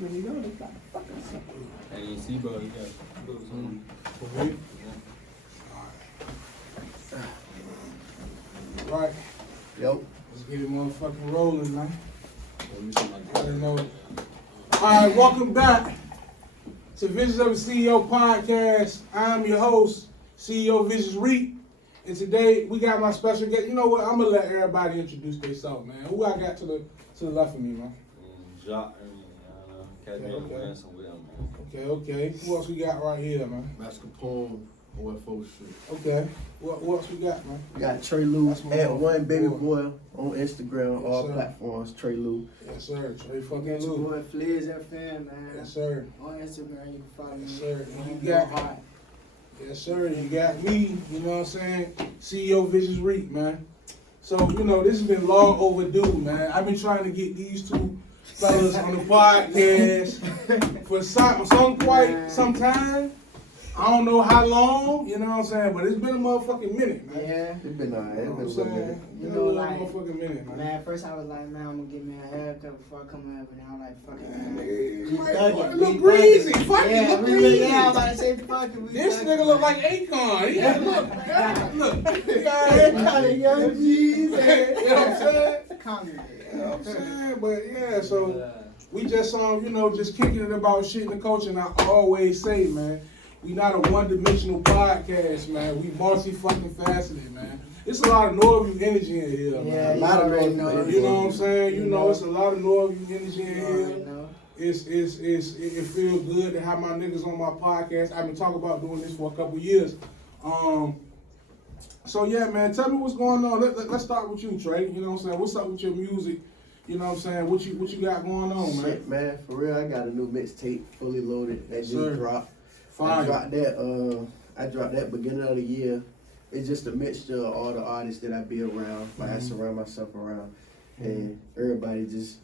many dollars. Got the fucking something. And you see, bro, you got something. For me? Right. Yo. Let's get it motherfucking rolling, man. I didn't know. Alright, welcome back to Visions of a CEO podcast. I'm your host, CEO Visions REIT. And today we got my special guest. You know what? I'm gonna let everybody introduce themselves, man. Who I got to the left of me, man? Jock, okay. Okay. Who else we got right here, man? Master Capone, OFO shit. Okay. What else we got, man? We got Trey Lou That's my at One Baby boy. Boy on Instagram, Yes, all sir. platforms. Trey Lou. Yes, sir. Trey fucking Got your Lou. boy Fliz FM, man. Yes, sir. On Instagram, you can follow me. Yes, sir. Man, You got- hot. Yes, sir. You got me, you know what I'm saying? CEO Visions REIT, man. So, you know, this has been long overdue, man. I've been trying to get these two fellas on the podcast for some time. I don't know how long, you know what I'm saying? But it's been a motherfucking minute, man. Yeah. It's been alright. You know what I'm It's been a saying? minute. You You know, know, a like, motherfucking minute, man. Man, first I was like, man, I'm gonna get me a haircut before I come in, but then I'm like, fuck it, man. Nigga, We like, thugging, boy, we look breezy. thugging. Fuck it, Yeah, look we breezy. yeah, I'm about to say, fuck it. We This thugging. nigga look like Akon. Yeah, look. He got Haircut of Young G's. You know what I'm saying? Comment. You know what I'm saying? But yeah, so we just just kicking it about shit in the culture, and I always say, man, we not a one-dimensional podcast, man. We multi-fucking faceted, man. It's a lot of Norview energy in here, Yeah, man. you lot of already Norview know. energy. You know what I'm saying? You You know, know. it's a lot of Norview energy in You here. already know. It feels good to have my niggas on my podcast. I've been talking about doing this for a couple years. So yeah, man, tell me what's going on. Let's start with you, Trey. You know what I'm saying? What's up with your music? You know what I'm saying? What you got going on, man? Shit, man. For real, I got a new mixtape, fully loaded. That just Sir. dropped. Fine. I dropped that beginning of the year. It's just a mixture of all the artists that I be around, like I surround myself around, and everybody just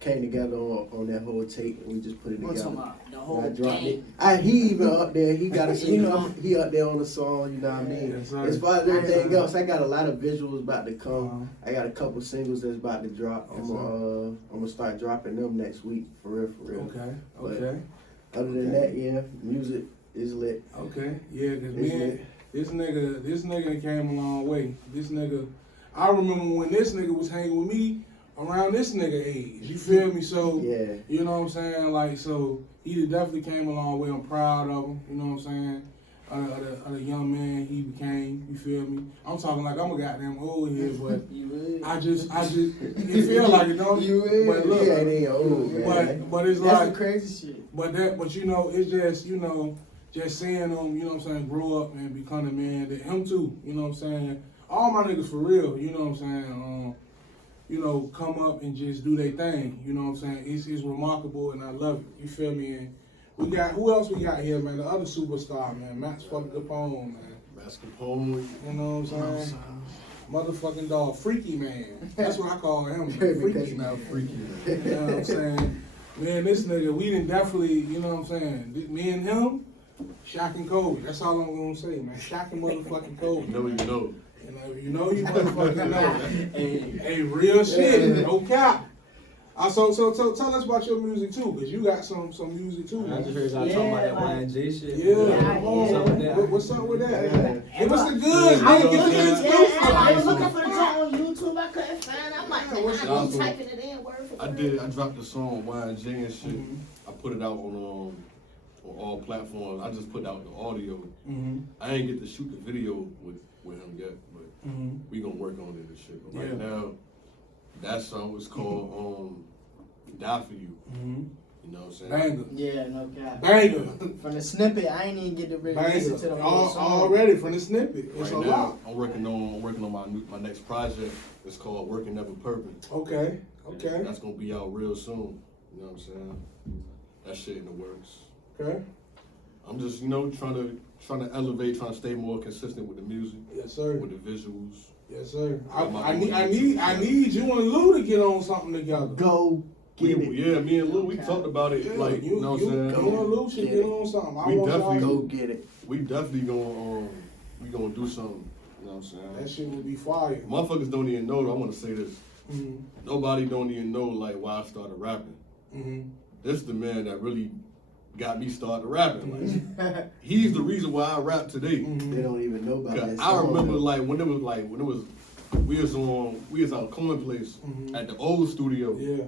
came together on that whole tape, and we just put it What's together. about the And whole I dropped game? it. He even up there. He got a You know. he up there on the song. You know what I mean? Yes, sir. As far as everything else, I got a lot of visuals about to come. Uh-huh. I got a couple singles that's about to drop. Yes, I'm gonna start dropping them next week for real. Okay. Other than that, yeah, music is lit. Okay. Yeah, cause It's man, lit. this nigga came a long way. This nigga, I remember when this nigga was hanging with me around this nigga age. You feel me? So Yeah. you know what I'm saying? Like, so he definitely came a long way. I'm proud of him. You know what I'm saying? Of the young man he became. You feel me? I'm talking like I'm a goddamn old head, but You is. I just, it feel like it, don't You it? is. But look, Yeah, they old, man. but it's That's like, the crazy shit. but you know, it's just, you know, just seeing him, you know what I'm saying, grow up and become a man. That him too, you know what I'm saying. All my niggas for real, you know what I'm saying. You know, come up and just do their thing. You know what I'm saying. It's remarkable, and I love it. You feel me? And we got who else we got here, man? The other superstar, man, Max fucking Capone, man. Master Capone. You know what I'm saying? Motherfucking dog, freaky man. That's what I call him. Because Freaky Now man. freaky. You know what I'm saying? Man, this nigga, we done definitely, you know what I'm saying? Me and him, Shaq and Kobe. That's all I'm gonna say, man. Shaq and motherfucking Kobe. You know. You know, you motherfucking know. Hey, real shit, no cap. So tell us about your music too, cause you got some music too, I just man. heard y'all talking about that YNJ shit. Yeah, Yeah, come on. yeah. What's up with that? What's up with that? Yeah. Give us the goods, Yeah, man. yeah, Give us yeah. the exclusive. I was looking for the joint on YouTube. I couldn't find it. I'm like, Yeah, what's I y'all be doing? typing it in word for word. I dropped the song YNJ and shit. Mhm. I put it out on all platforms. I just put out the audio. Mm-hmm. I ain't get to shoot the video with him yet, but Mm-hmm. we gonna work on it and shit. But right Yeah. now, that song was called Die For You. Mm-hmm. You know what I'm saying? Banger. Yeah, no cap. Banger. From the snippet, I ain't even get to really listen to the Banger. whole song. Already from the snippet. It's Right a now, lot. I'm working on my next project. It's called Working Never Perfect. Okay. That's gonna be out real soon. You know what I'm saying? That shit in the works. Okay. I'm just, trying to elevate, trying to stay more consistent with the music, Yes, sir. with the visuals. Yes, sir. Yeah, I need you and Lou to get on something together. Go get it. Yeah, me and Lou, we Okay. talked about it. Yeah, Like, you know what I'm saying? You and Lou should Get get it. on something. I We want definitely y'all. Go get it. We definitely gonna do something. You know what I'm saying? That shit would be fire. Motherfuckers don't even know. I want to say this. Mm-hmm. Nobody don't even know like why I started rapping. Mm-hmm. this is the man that really got me started rapping. Like, he's the reason why I rap today. They don't even know about that. I remember though. when it was we was out Commonplace at the old studio. Yeah.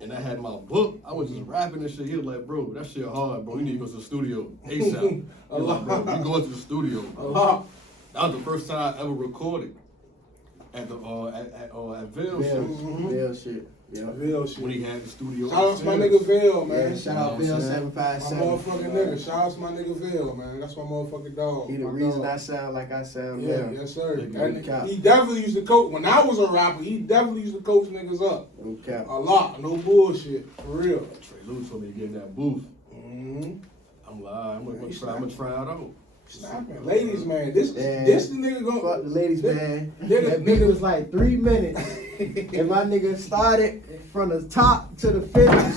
And I had my book. I was just rapping and shit. He was like, bro, that shit hard, bro. You need to go to the studio ASAP. A lot. Like, bro, you going to the studio. A lot. That was the first time I ever recorded at the at Vail shit. Vail shit. Yeah. Vail shit. When he had the studio. Shout out to my nigga Vail, man. Yeah, shout out Vail My 757. motherfucking nigga. Shout out to my nigga Vail, man. That's my motherfucking dog. He the My reason dog. I sound like I sound Yeah, now. yes sir. Big And cap. he definitely used to coach. When I was a rapper, he definitely used to coach niggas up. No cap. A lot. No bullshit. For real. Trey Lewis told me to get in that booth. Mm-hmm. I'm like, I'm gonna try it out. Snapping. Ladies, man. This Yeah. the nigga gonna. Fuck the ladies, man. Nigga- That beat was like 3 minutes. And my nigga started from the top to the finish.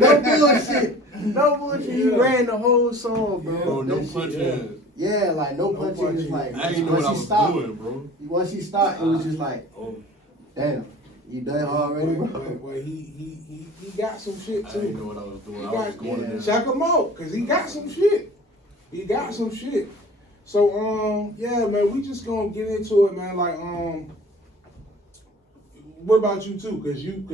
No bullshit. No bullshit. He Yeah. ran the whole song, bro. Bro, no That shit, punch yeah. ins. Yeah, like no punching. It's punching. like I didn't know what I once he was stopped, doing, bro. once he stopped, it was just like, Oh, damn, you done already, bro. But he got some shit I too. didn't know what I was doing. He I was got- going in there. Check him out, cause he got some shit. He got some shit. So yeah, man, we just gonna get into it, man. Like what about you too? Cause you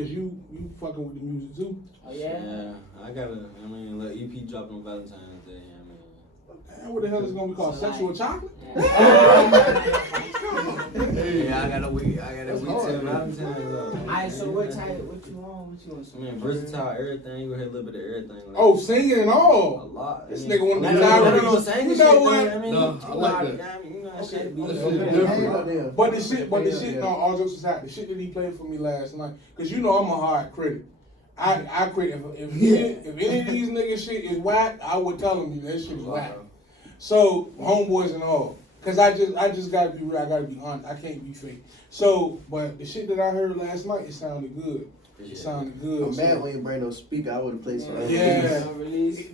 fucking with the music too. Oh yeah? Yeah, I got a, I mean, little EP dropped on Valentine's Day. I mean, Man, what the hell is gonna be called? So, Sexual like- chocolate? yeah, I got a week That's till hard, Valentine's. Alright, so what you want? I mean, versatile, everything. You gonna hit a little bit of everything. Like, Oh, singing and a all. lot. This I mean, nigga wanna no, be no, loud. no, no, saying You this know shit, what? man, I mean, No, you I know like how- that. I mean, you know that shit be. That Okay. shit different. Yeah. But the shit, Yeah. no, all jokes aside, the shit that he played for me last night, cause you know I'm a hard critic. I critic. If any of these niggas shit is whack, I would tell them that shit is whack. So homeboys and all, cause I just gotta be real. I gotta be honest. I can't be fake. So, but the shit that I heard last night, it sounded good. It sounded good. I'm So, mad we ain't bring no speaker. I would have played some. Yeah.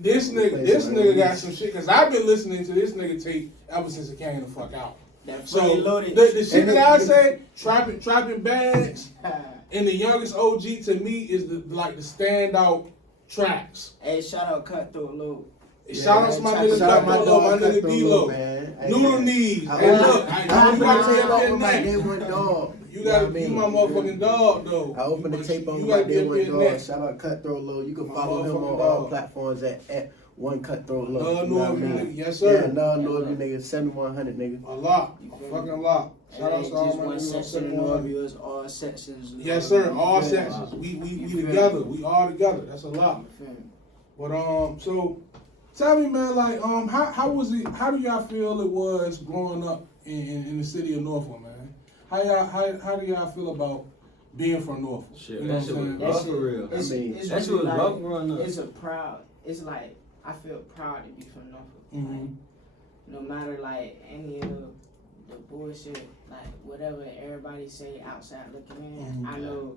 This nigga got some shit. Cause I've been listening to this nigga tape ever since it came the fuck out. That So fully loaded. the shit And that I say, trapping bags, and the youngest OG to me is the standout tracks. Hey, shout out Cutthroat Lou. Shout out to my nigga Shout out my Cutthroat, my dog nigga Cutthroat, D-Lo. man. Hey, Noodle man. knees. I Hey, open- look, I I open the got tape to up be with up my there day one dog. You gotta be my motherfucking dog though. I opened the But tape you on my gotta be day up one there dog. next. Shout out Cutthroat Low. You can My follow him on motherfucking all dog. platforms at one Cutthroat Low. Love You know what I North, mean? nigga. Yes, sir. Yeah, love North, you nigga. 7100 nigga. A lot. A fucking lot. Shout out It to all just my one niggas on section in 71. Northview, it's all sections. Yes, sir. All Yeah. sections. We You feel together. me? We all together. That's a lot. You feel me? But so tell me, man, like how was it? How do y'all feel it was growing up in the city of Norfolk, man? How do y'all feel about being from Norfolk? Shit, You know that shit what was I'm That rough shit- for real. It's, I mean, it's that shit really was like, rough growing up. it's like, I feel proud to be from Norfolk. Mm-hmm. No matter like any of the bullshit, like whatever everybody say outside looking in, Mhm. I know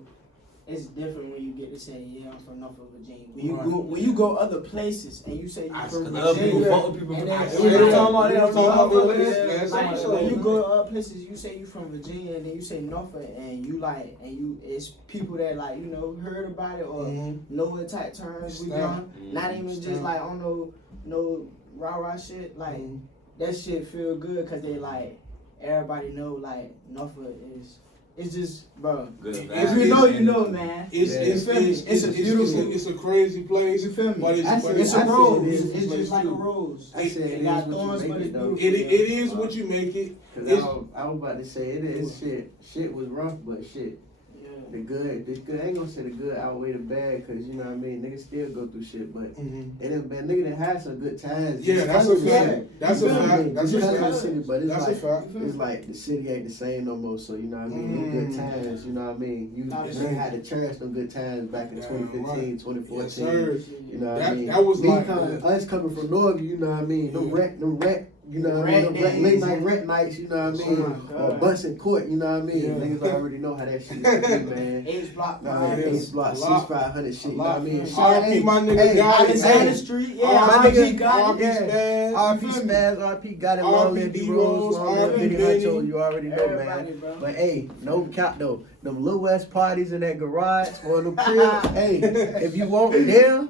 it's different when you get to say, yeah, I'm from Norfolk, Virginia. Right. When you go other places and you say you're I- from Cause other people Virginia, fuck with people. and from then- We were talking about We that. were talking about motherfucker, this yeah. last like episode. when you go to other places, you say you from Virginia, and then you say Norfolk, and you like, and you it's people that like heard about it or Mhm. know what type terms we Stamp. on. Not even just Stamp. like on no rah shit. Like Mhm. that shit feel good because they like everybody know like Norfolk is. It's just, bro. Good If vibes. If you know, you know, man. It's Yeah. it's You feel me? it's It's a beautiful- it's a crazy place. You feel me? But it's I but said- It's I a said rose. it is It's place just like a too. rose. I said It it got is what you thorns, make but it, it's though. beautiful. It is what you make it. Cause It's- I was about to say it is shit. Shit was rough, but shit. Yeah. The good. I ain't gonna say the good outweigh the bad, cause you know what I mean. Niggas still go through shit, but Mhm. it has been nigga that had some good times. Yeah, Just that's a because of the fact. city. That's You a feel fact. me? That's Just a because of fact. the city, but it's That's a like fact. it's like the city ain't the same no more. So you know what I mean. The good times, you know what I mean. You had to cherish them good times back in Damn 2015, right. 2014. Yes, sir. You know what I That- mean? that was Me like- us coming from Northview, you know what I mean? No Yeah. rap You know what I mean? Rat Late days. night rent nights, you know what I Oh mean? my Or God. bus in court, you know what I mean? Yeah. Niggas already know how that shit is, man. H block Nah, parties. Ace Block, A lot. 6500 shit, you know lot. what I mean? R.I.P. my nigga hey, Gotti. Alexander Hey. Street, yeah, R.I.P. RP got R.I.P. Yeah. Spaz. R.P. You feel me? Spaz, R.P. got it, long live R.P. D-Rose, long live R.P. Benny Benny. Huncho, you already know, Everybody, man. bro. But hey, no cap though, them Lil West parties in that garage or the crib, hey, if you want them,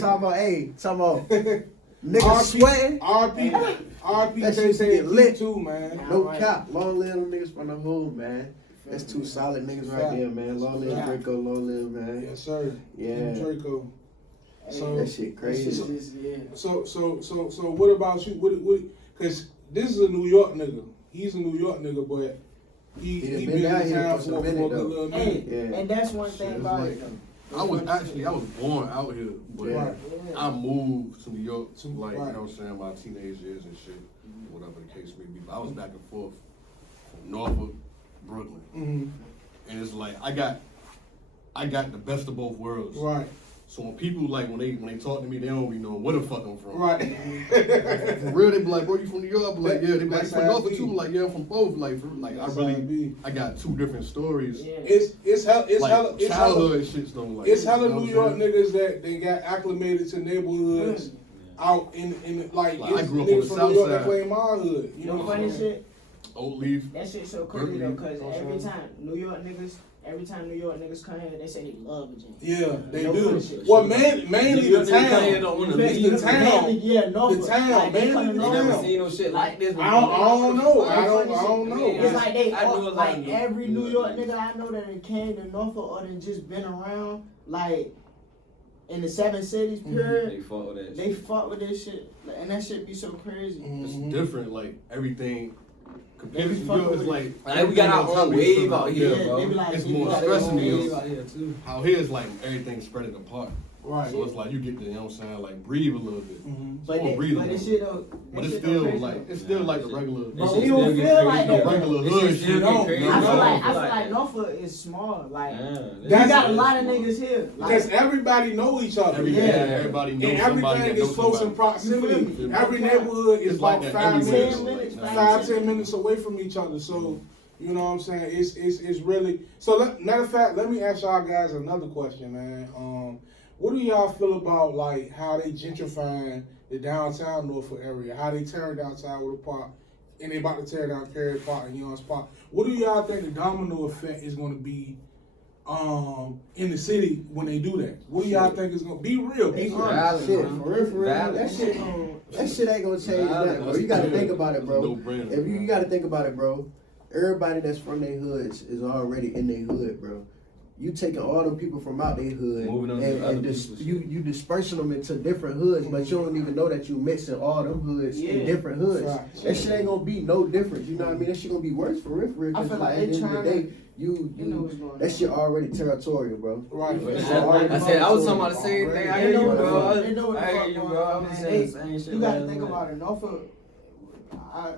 talking about, niggas sweating, R.P. That shit KK get lit. too, man. no cap, long live them niggas from the hood, man. That's two solid niggas right there, man. Long live Yeah. Draco, long live, man. Yes, sir. Yeah, Draco. So, that shit crazy. so what about you? What? Because this is a New York nigga. He's a New York nigga, but he done been been down in here town for for some a minute, good though. little Hey, minute. Yeah. and that's one thing Shit, about it's it. I was born out here, but Yeah. Right. I moved to New York to like, Right. you know what I'm saying, my teenage years and shit, whatever the case may be. But I was back and forth from Norfolk, Brooklyn. Mhm. And it's like I got the best of both worlds. Right. So when people like when they talk to me, they don't be knowing where the fuck I'm from. Right. For real, they be like, bro, you from New York? I be like, yeah. They be like, That's you from how it Norfolk be. too? I'm like, yeah, I'm from both. Like, I That's how it be. got two different stories. Yeah. It's hella Childhood shit's though. Like, it's hella you know New what York I'm saying? niggas that they got acclimated to neighborhoods out in like Like, I it's grew up on niggas the from south New York that side. claim my hood. You know No what funny I'm saying? shit. Old Leaf. That shit so crazy Berkeley, though, cause you know what I'm every saying? time New York niggas come here, they say they love Virginia. Yeah, they No do. bullshit. Well, mainly Niggas the come here town. don't wanna You feel leave. The town. Mainly, yeah, Norfolk. The town, Like, they mainly come to the They Norfolk. never town. seen no shit like this before. I don't know. I Funny don't shit. know. Yeah. It's like they I know a lot like of every New New York York nigga I know that done came to Norfolk or done just been around, like in the 7 cities period, They fought with that they shit. fuck with this shit, and that shit be so crazy. Mhm. It's different. Like everything compared They to be New York, fucking it's with like Like, we got our everything own on wave top out of here, each Yeah, bro. they be like, It's you more got their stressing own me. wave out here too. Out here, it's like everything's spreading apart. Right. So it's like you get to, you know what I'm saying, like breathe a little bit. Mhm. But More it, breathable. but this shit though, But that it's shit still crazy like though. it's still like the regular. But That we shit don't still get feel crazy, like though. that. Regular That hood shit shit. still don't. get crazy. I I feel don't like that. Norfolk is small, like Yeah, you That's- got a lot of niggas here. Because Like, everybody know each other. Everybody knows And somebody everything that is knows close in somebody. proximity. You feel me? Every neighborhood is It's like about that 5 everywhere. minutes. 10 minutes, Like, 5-10 minutes away from each other. So, you know what I'm saying? It's really. So, matter of fact, let me ask y'all guys another question, man. What do y'all feel about like how they gentrifying the downtown Norfolk area? How they tearing down Tower Park, and they about to tear down Perry Park and Young's Park. What do y'all think the domino effect is going to be in the city when they do that? What do y'all think is going to be real? Be honest. Valid, Shit, man. for real, Valid. that shit ain't gonna change nothing, bro. You gotta think about it, bro. No-brainer, If you bro. gotta think about it, bro. Everybody that's from their hoods is already in their hood, bro. You taking all them people from out their hood Moving them to other and people's you dispersing them into different hoods, but you don't even know that you mixing all them hoods in Yeah. different hoods. Facts. That shit ain't gonna be no difference. You know what I mean? That shit gonna be worse for real, I 'cause feel like like at they the end of the trying day, to. you You know what's going that on. shit already territorial, bro. Right. But It's that- already I said I was talking about the already. same thing. I They hear you, know what the bro. fuck- they know what the I hear fuck you, going bro. on, I'm man. saying the same shit. You gotta last think night. about it. Norfolk,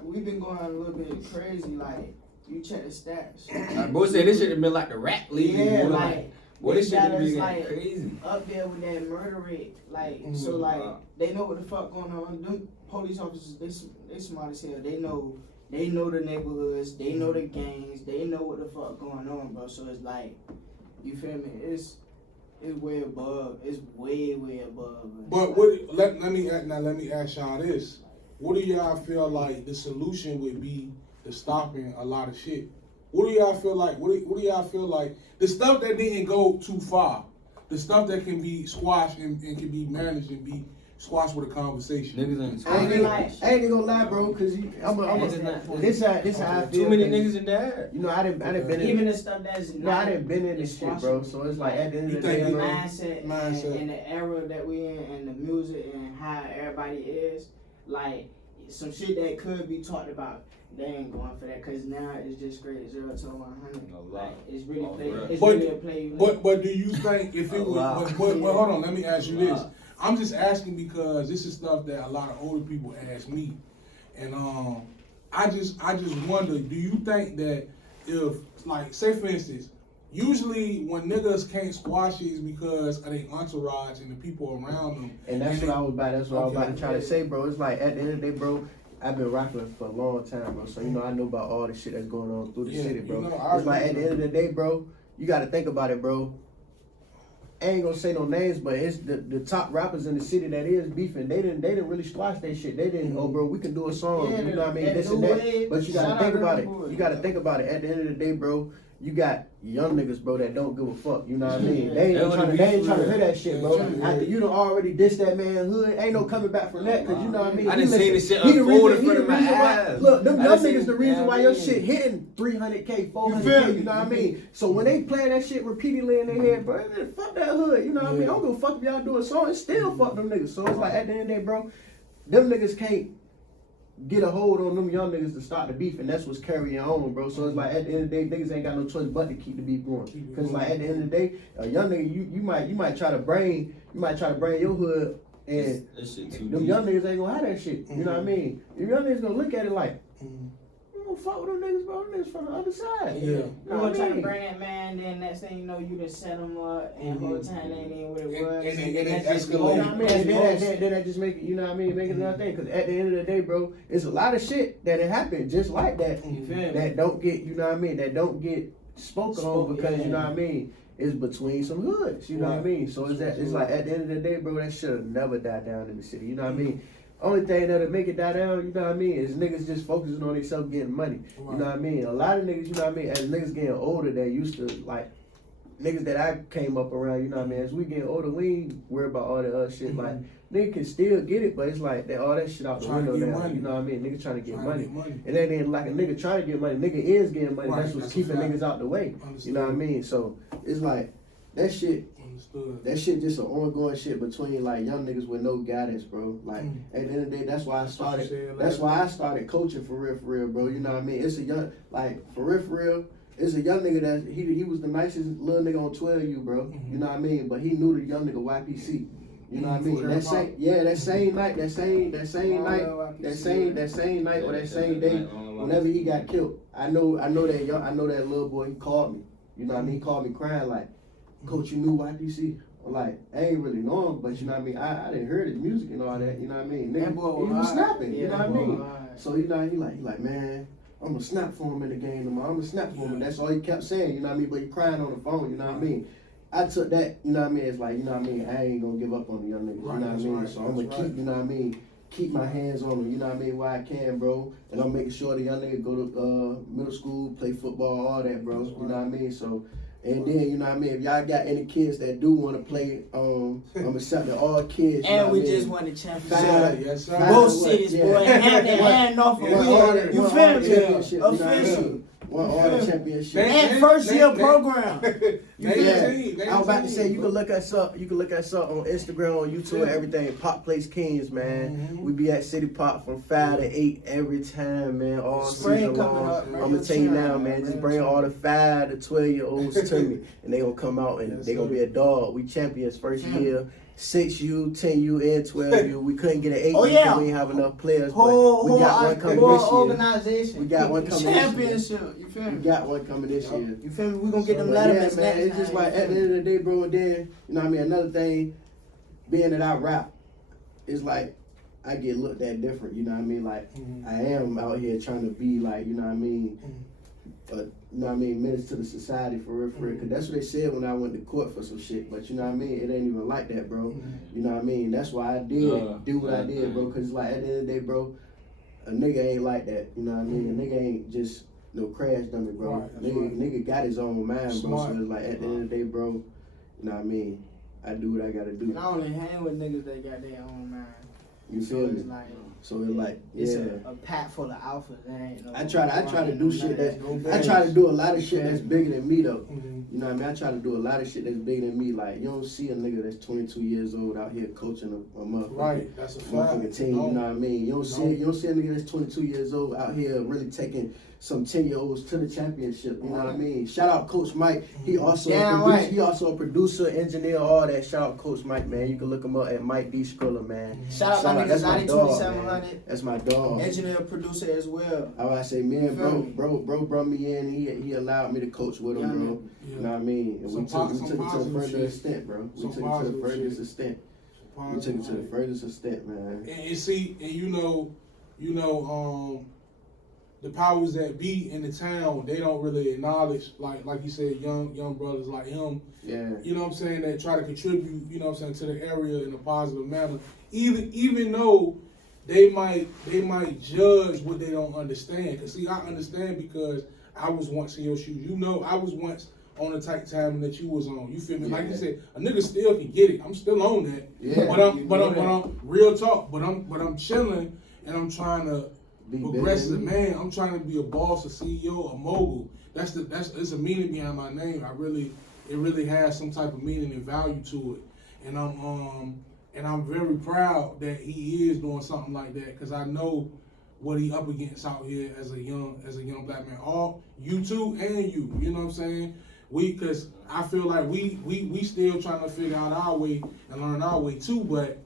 we've been going a little bit crazy. Like, you check the stats. Like, bro said this should have been like the rap league. Yeah, boy. like, boy, this they shit got have us, been like, crazy. up there with that murder rate. Like, so Mhm. like, they know what the fuck going on. Them police officers, they smart as hell. They know the neighborhoods. They know the gangs. They know what the fuck going on, bro. So it's like, you feel me? It's way above. It's way above. But let me ask y'all this: what do y'all feel like the solution would be to stopping a lot of shit? What do y'all feel like? What do y'all feel like the stuff that didn't go too far, the stuff that can be squashed and can be managed and be squashed with a conversation? Niggas ain't I ain't feel even, like- I ain't even gonna lie, bro, cause this how I feel. Too many 'cause, niggas in there. You know, I didn't been in. Even the stuff that's No, I didn't been in this it's shit, bro. So it's like at the end You of the think day, you bro. mindset. And the era that we in and the music and how everybody is, like some shit that could be talked about, they ain't going for that because now it's just straight 0 to 100. A lot. Like, it's really Oh, play. bro. It's But- really a play. But do you think if it A was? lot. But hold on, let me ask you A this. lot. I'm just asking because this is stuff that a lot of older people ask me, and I just wonder. Do you think that if, like, say for instance, usually when niggas can't squash it is because of their entourage and the people around them. And that's what I was about. That's what I was about to try to say, bro. It's like at the end of the day, bro. I've been rapping for a long time, bro. So, you know, I know about all the shit that's going on through the Yeah, city, bro. you know, I It's like, at agree, the end of the day, bro, you gotta think about it, bro. I ain't gonna say no names, but it's the top rappers in the city that is beefing. They didn't really squash that shit. They didn't. Oh, bro, we can do a song. Yeah, you know what I mean? that This and new that. wave, But you shout gotta out think to about them it. boys. You gotta think about it. At the end of the day, bro, you got young niggas, bro, that don't give a fuck. You know what I mean? Yeah. They ain't trying to hear that shit, bro. Yeah. After you done already dissed that man hood, ain't no coming back from that. Cause you know what I mean? I done seen this shit He the unfold in reason- front he of the my reason why- eyes. Look, them I young done niggas seen- the reason yeah, why I your mean. shit hitting 300K, You 400K. You know what I mean? So when they playing that shit repeatedly in their head, bro, man, fuck that hood. You know what I mean? I don't give a fuck if y'all do a song. It's still fuck them niggas. So it's like at the end of the day, bro, them niggas can't get a hold on them young niggas to start the beef, and that's what's carrying on, bro. So it's like at the end of the day, niggas ain't got no choice but to keep the beef going. Keep it Cause like going. at the end of the day, a young nigga, you might try to bring your hood, and That shit too them deep. young niggas ain't gonna have that shit. You know what I mean? The young niggas gonna look at it like, Mhm. you don't fuck with them niggas, bro. Them niggas from the other side. Yeah. You You know gonna what try I to mean? bring that man, then next thing you know, you done set him up, and whole time they ain't even what it was. And then it that just escalated. You know what I goes- mean? And then that just make it, you know what I mean? Make it another thing. Cause at the end of the day, bro, it's a lot of shit that it happened just like that. You feel me? That don't get, you know what I mean? That don't get spoken on because, you know what I mean? It's between some hoods, you know what I mean? So it's like at the end of the day, bro, that shit'll never die down in the city, you know what I mean? Only thing that'll make it die down, you know what I mean, is niggas just focusing on themselves getting money. You know what I mean? A lot of niggas, you know what I mean, as niggas getting older, they used to, like, niggas that I came up around, you know what I mean, as we getting older, we ain't worried about all that other shit. Like, nigga can still get it, but it's like, all that shit out the Trying to window get now, money. you know what I mean? Nigga trying to get Trying money. to get money. And that ain't like a nigga trying to get money, nigga is getting money, Right, that's what's that's a keeping fact. niggas out the way. You know what I mean? So, it's like, that shit just an ongoing shit between like young niggas with no guidance, bro. Like at the end of the day, that's why I started coaching for real, bro. You know what I mean? It's a young, like for real. It's a young nigga that he was the nicest little nigga on 12U, bro. You know what I mean? But he knew the young nigga YPC. You know what I mean? That same night or that same day, whenever he got killed, I know that little boy. He called me. You know what I mean? He called me crying like, Coach, you knew YPC. I'm like, I ain't really know him, but you know what I mean? I didn't hear his music and all that, you know what I mean? Nigga, That boy he was was snapping, hard. you know Yeah, what I that boy mean? was hard. So, you know, he like, man, I'm gonna snap for him in the game tomorrow. I'm gonna snap for him. And that's all he kept saying, you know what I mean? But he crying on the phone, you know what I mean? I took that, you know what I mean? It's like, you know what I mean? I ain't gonna give up on the young niggas, you know what I mean? So I'm gonna keep, you know what I mean? Keep my hands on them, you know what I mean, where I can, bro. And I'm making sure the young nigga go to middle school, play football, all that, bro. You know what I mean? So, and then, you know what I mean, if y'all got any kids that do want to play, I'm accepting all kids. You know And we what I mean? just won the championship. Yes, sir. Both cities, boy. And Norfolk. You feel me? Official. Won all the championship. And first year program. I was about to say you can look us up. You can look us up on Instagram, on YouTube, and everything. Pop Place Kings, man. We be at City Pop from 5 to 8 every time, man. All Spring season coming long. up, I'm gonna tell you now, man. Just bring all the 5 to 12-year-olds to me, and they gonna come out and they gonna be a dog. We champions first year. 6U, 10U, and 12U. We couldn't get an 8U because we didn't have enough players. But we got one coming this year. Organization. We got one coming this year. Championship. You feel We me? got one coming this year. You feel me? We gonna get them But lettermans man, next it's just time, like you at the feel end of the day, bro. And then you know what I mean. Another thing, being that I rap, it's like I get looked at different. You know what I mean? Like I am out here trying to be like, you know what I mean. You know what I mean, menace to the society for real, because that's what they said when I went to court for some shit. But you know what I mean, it ain't even like that, bro. You know what I mean? That's why I did do what I did, bro. Because it's like at the end of the day, bro, a nigga ain't like that. You know what I mean? A nigga ain't just no crash dummy, bro. Right, Nigga got his own mind, bro. Smart. So it's like at the end of the day, bro, you know what I mean? I do what I gotta do. And I only hang with niggas that got their own mind. You So feel me? it's like So it's like, it's yeah. a pack full of alphas. There ain't no. I try to do shit that's. No I try to do a lot of shit Yeah. that's bigger than me though. Mhm. You know what I mean? I try to do a lot of shit that's bigger than me. Like, you don't see a nigga that's 22 years old out here coaching a motherfucking, Right, that's a motherfucking fact. team. You know what I mean? You don't see No. you don't see a nigga that's 22 years old out here really taking some 10-year-olds to the championship. You know what I mean? Shout out Coach Mike. He also Damn a producer, right. he also a producer, engineer, all that. Shout out Coach Mike, man. You can look him up at Mike D. Skrilla, man. Shout out my niggas That's my dog, man. 92700. That's my dog. Engineer, producer as well. I say, man, Feel bro, me? brought me in. He allowed me to coach with him, Yeah, bro. man. You know what I mean? And Some we took it to the positive furthest shit. extent, bro. We Some took it to the positive furthest shit. extent. We took Positive it to the shit. furthest extent, man. And you see, and you know, you know, the powers that be in the town, they don't really acknowledge, like you said, young brothers like him, Yeah. you know what I'm saying, that try to contribute, you know what I'm saying, to the area in a positive manner. Even though they might judge what they don't understand. Cause see, I understand because I was once in your shoes. You know, I was once on the type time that you was on. You feel me? Like you said, a nigga still can get it. I'm still on that. Yeah. But I'm real talk. But I'm chilling and I'm trying to progress as a man. I'm trying to be a boss, a CEO, a mogul. That's it's a meaning behind my name. It really has some type of meaning and value to it. And I'm very proud that he is doing something like that because I know what he up against out here as a young black man. All you two and you know what I'm saying? Cause I feel like we still trying to figure out our way and learn our way too, but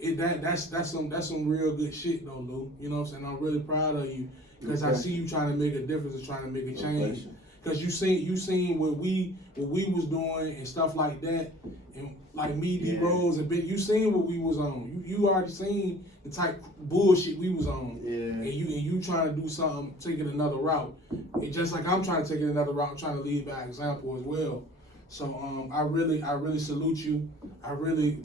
that's some real good shit though, Lou. You know what I'm saying? I'm really proud of you because I see you trying to make a difference and trying to make a change. Cause you seen what we was doing and stuff like that, and like me, D Rose, and you seen what we was on. You already seen the type bullshit we was on. Yeah. And you trying to do something, taking another route. And just like I'm trying to take another route, I'm trying to lead by example as well. So I really salute you. I really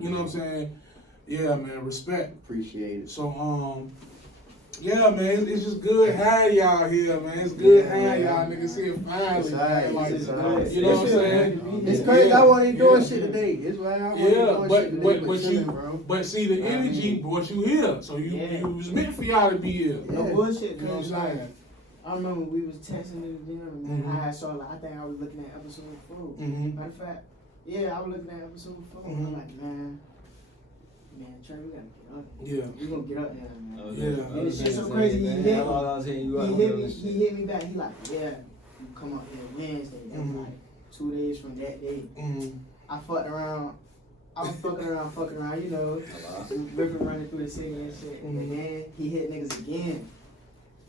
you know what I'm saying? Yeah, man, respect. Appreciate it. So yeah, man, it's just good having y'all here, man. It's good having y'all niggas here finally. It's alright, Like, it's alright. you know what I'm saying? It's crazy. I wasn't doing shit today. It's why I wasn't doing shit today. But chilling, bro. but see, the energy brought you here, so you was meant for y'all to be here. No bullshit, You know what cause I'm like saying? I remember we was texting in the gym, man. Mhm. I saw I think I was looking at episode 4. Mhm. Matter of fact, yeah, I was looking at episode 4. Mhm. I'm like, man, Trey, we gotta get up. Yeah. We gonna get up there, man. Yeah. And it's just so crazy. He hit me. He He hit me back. He like, yeah, you come up here Wednesday. That was Mhm. like 2 days from that day. Mhm. I fucked around. I was fucking around, you know, ripping running through the city and shit. Mhm. And then he hit niggas again.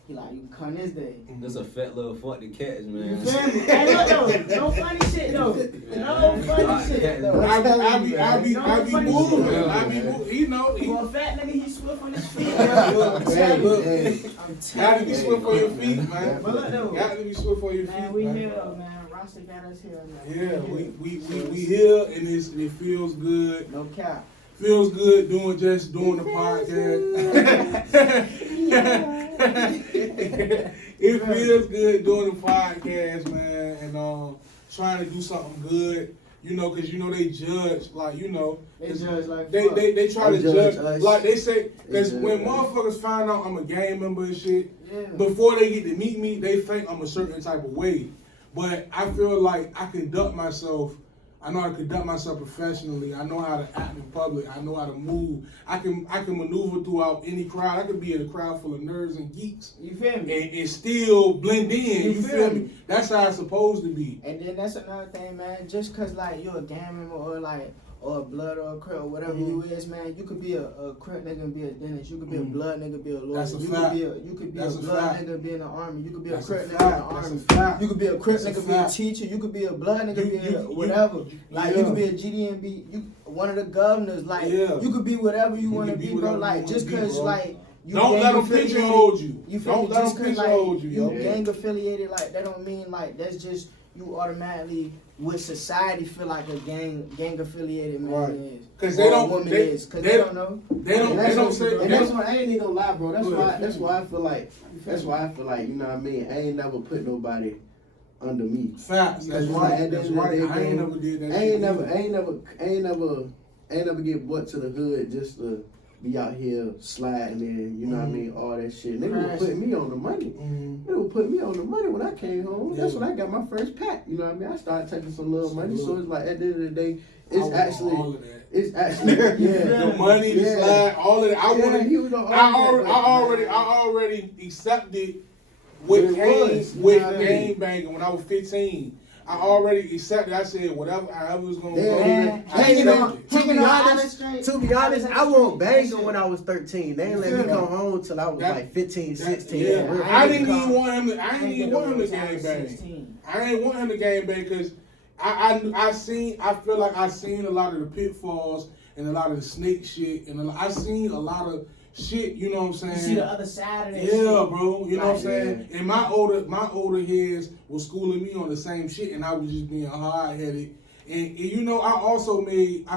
He like, you come this day. That's a fat little fuck to catch, You man. feel me? Hey, look though, no funny shit though. No funny shit though. I be No funny moving. shit. I be moving. You know, For a fat nigga, he swift on his feet. I'm telling you. Hey, I'm Got to telling be you. swift on your feet, man. But look though, Got to be swift on your feet, man, we man. here though, man. Rasta got us here, man. Yeah, we here and it feels good. No cap. Feels good doing the podcast. It feels good doing the podcast, man, and trying to do something good. You know, cause you know they judge, like you know, They judge like they fuck. they try to They judge, judge us. like they say, cause They judge when us. motherfuckers find out I'm a gang member and shit, Yeah. before they get to meet me, they think I'm a certain type of way. But I feel like I conduct myself. I know how to conduct myself professionally. I know how to act in public. I know how to move. I can maneuver throughout any crowd. I could be in a crowd full of nerds and geeks You feel me? and still blend in. You feel me? That's how it's supposed to be. And then that's another thing, man. Just cause like you're a gang member or a blood or a crip or whatever you is, man, you could be a crip nigga and be a dentist. You could be a blood nigga, be a lawyer. That's a you fact. could be That's a a blood fact. nigga be in the army. You could be a That's crip a nigga in the fact. That's a army. fact. You could be a crip That's a nigga, be a fact. teacher. You could be a blood nigga, be You- whatever. Like you yeah. could be a GD and be one of the governors. Like Yeah. you could be whatever you You want to can be be, bro. whatever you Like wanna just be, cause bro. like you Don't let gang them affiliated- pigeonhole you. You feel Don't me? let Just them cause like pigeonhole you. you yo. gang affiliated, like that don't mean like that's just you automatically with society feel like a gang affiliated man Right. is. 'Cause or they a don't- woman they- is. Cause they- they don't know. They don't say. And they that's don't- why I ain't even gonna lie, bro. That's Go why. ahead. That's why I feel like. That's why I feel like. You know what I mean? I ain't never put nobody under me. Facts. That's Because right. at the That's end of right. the day, I ain't bro, never did that. I shit ain't never either. get brought to the hood just to be out here sliding in. You know what I mean? All that shit. They would put me on the money. Mhm. They would put me on the money when I came home. That's Yeah. when I got my first pack. You know what I mean? I started taking some little money. So Salute. it's like at the end of the day, I it's want actually. all of that. It's actually yeah. The money, the Yeah. slide, all of that. I Yeah, want he was on all I that, already accepted what What it came was, you with know what I mean? game banging when I was 15. I already accepted. I said however it's gonna Yeah, go. Man, I hanging on accepted. hanging on Island Street. To be honest, I wasn't banging when I was 13. They didn't let me feel me? come home till I was That- like 15, 16. Yeah, Real I quick. didn't even want him to. I didn't even want him to gang bang. 16. I ain't want him to game bang because I feel like I seen a lot of the pitfalls and a lot of the snake shit and I seen a lot of shit, you know what I'm saying? You see the other side of that shit. Yeah, bro. You know what I'm Like, saying? And my older heads was schooling me on the same shit, and I was just being hard headed. And you know, I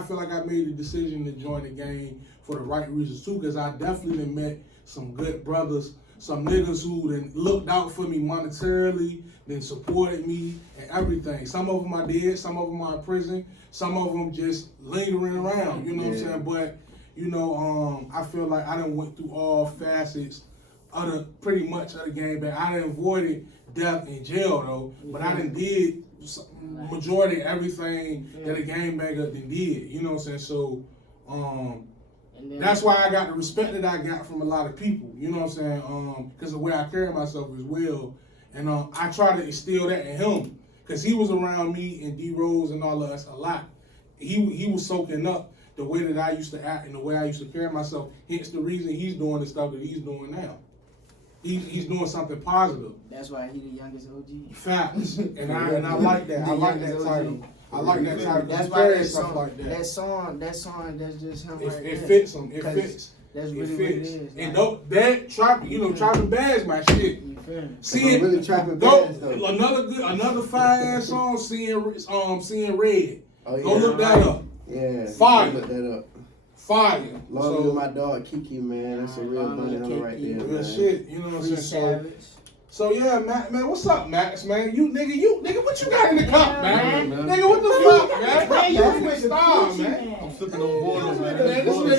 feel like I made the decision to join the game for the right reasons too, because I definitely done met some good brothers, some niggas who then looked out for me monetarily, then supported me and everything. Some of them I did, some of them are in prison, some of them just lingering around. You know what I'm saying? But you know, I feel like I done went through all facets pretty much of the game, but I done avoided death in jail though. But I done did majority of everything that a game banger done did. You know what I'm saying? So that's why I got the respect that I got from a lot of people. You know what I'm saying? Because the way I carry myself as well, and I try to instill that in him, because he was around me and D Rose and all of us a lot. He was soaking up the way that I used to act and the way I used to carry myself. Hence the reason he's doing the stuff that he's doing now. He's doing something positive. That's why he the youngest OG. Facts. And I like that. I like that title. I like that title. That's why why stuff like that. That song, that's just him. It fits him. It fits. That's It really what it fits. is. And that trapping bags my shit. You feel me? Seeing really trapping go bags, though. another fire ass song. Seeing red. Oh, Go look that up. Yeah. Fire. Look that up. Fire. Along with my dog Kiki, man. That's a real Along bunny with hunter right Kiki. there, Real man. shit. You know what I'm Free saying? Savage. So yeah, man, what's up, Max, man? You nigga, what you got in the cup, man? man. Nigga, what the fuck, man? Man, you That's with the the star, Gucci, man. I'm sipping on water, man. Man, this Water.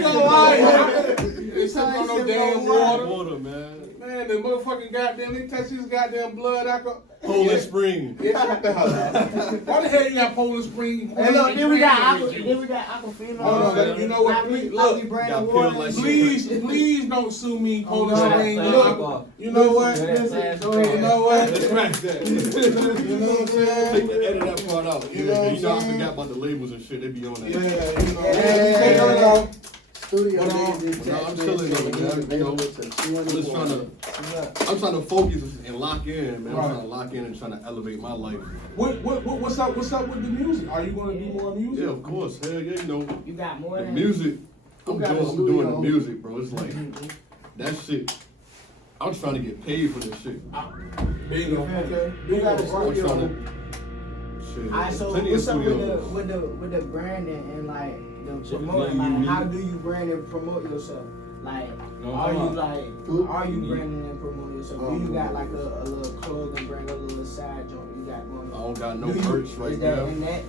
nigga lying. They sipping on no damn water. Water, man. Man, the motherfucking goddamn, they touch his goddamn blood alcohol. Poland Spring. Yeah, shut the hell up. Why the hell you got Poland Spring? Hey, look, then we got Hold Aquafina. on, you know what? Look, Got peeled like please don't sue me, Poland God. Spring. Look. You know what? Go You ahead. know what? Let's crack that. You know what I'm saying? Edit that part out. You know what I'm You know I saying? forgot about the labels and shit. They be on that. Yeah, you know. Yeah. Studio But, days is no, I'm Jack chilling Daniels, though, man. available You to I'm just 24. I'm trying to focus and lock in, man. I'm Right. trying to lock in and trying to elevate my life. What's up with the music? Are you gonna do more music? Yeah, of course. Hell yeah, you know. You got more The than music, I'm got the doing studio? the music, bro. It's like that shit. I'm trying to get paid for this shit. Bingo. Okay. You got the Bingo. I'm studio. trying to. Shit. Alright, so plenty what's of up studios. with the branding and like the Shit, promoting? yeah, you Like, need- how do you brand and promote yourself? Like, No, are come you on. like, Who? are you Yeah. branding and promoting yourself? Do you got like a little clothing brand, a little side joint you got going I on? don't got no Do you- merch right is that now. in that?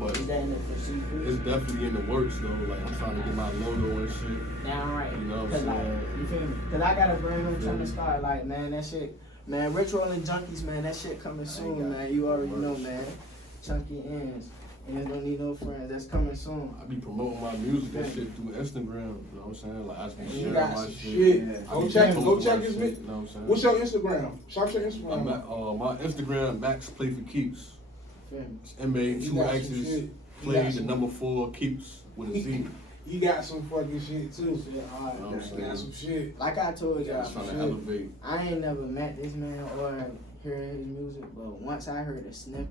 But Is that in the procedure? It's definitely in the works though. Like I'm trying to get my logo and shit. Down right. You know what I'm Cause like, saying? you feel me? Cause I got a brand I'm trying to start. Like, man, that shit, man, Rich Rolling Junkies, man, that shit coming soon, man. You already know, man. Chunky ends. And don't need no friends. That's coming soon. I be promoting my music and shit through Instagram. You know what I'm saying? Like I just be You sharing got my some shit. shit. Yeah. I Go be check promoting my his shit, shit. You know what I'm saying? What's your Instagram? Shout your I'm Instagram. at, my Instagram, Max Play for Keeps. Feel me? It's MA, You two got some X's, shit. You play got the some- number 4 Keeps with a Z. You got some fucking shit too. Shit hard. You know what I'm You got saying? some shit. Like I told y'all, Just trying to shit, elevate. I ain't never met this man or heard his music, but once I heard a snippet,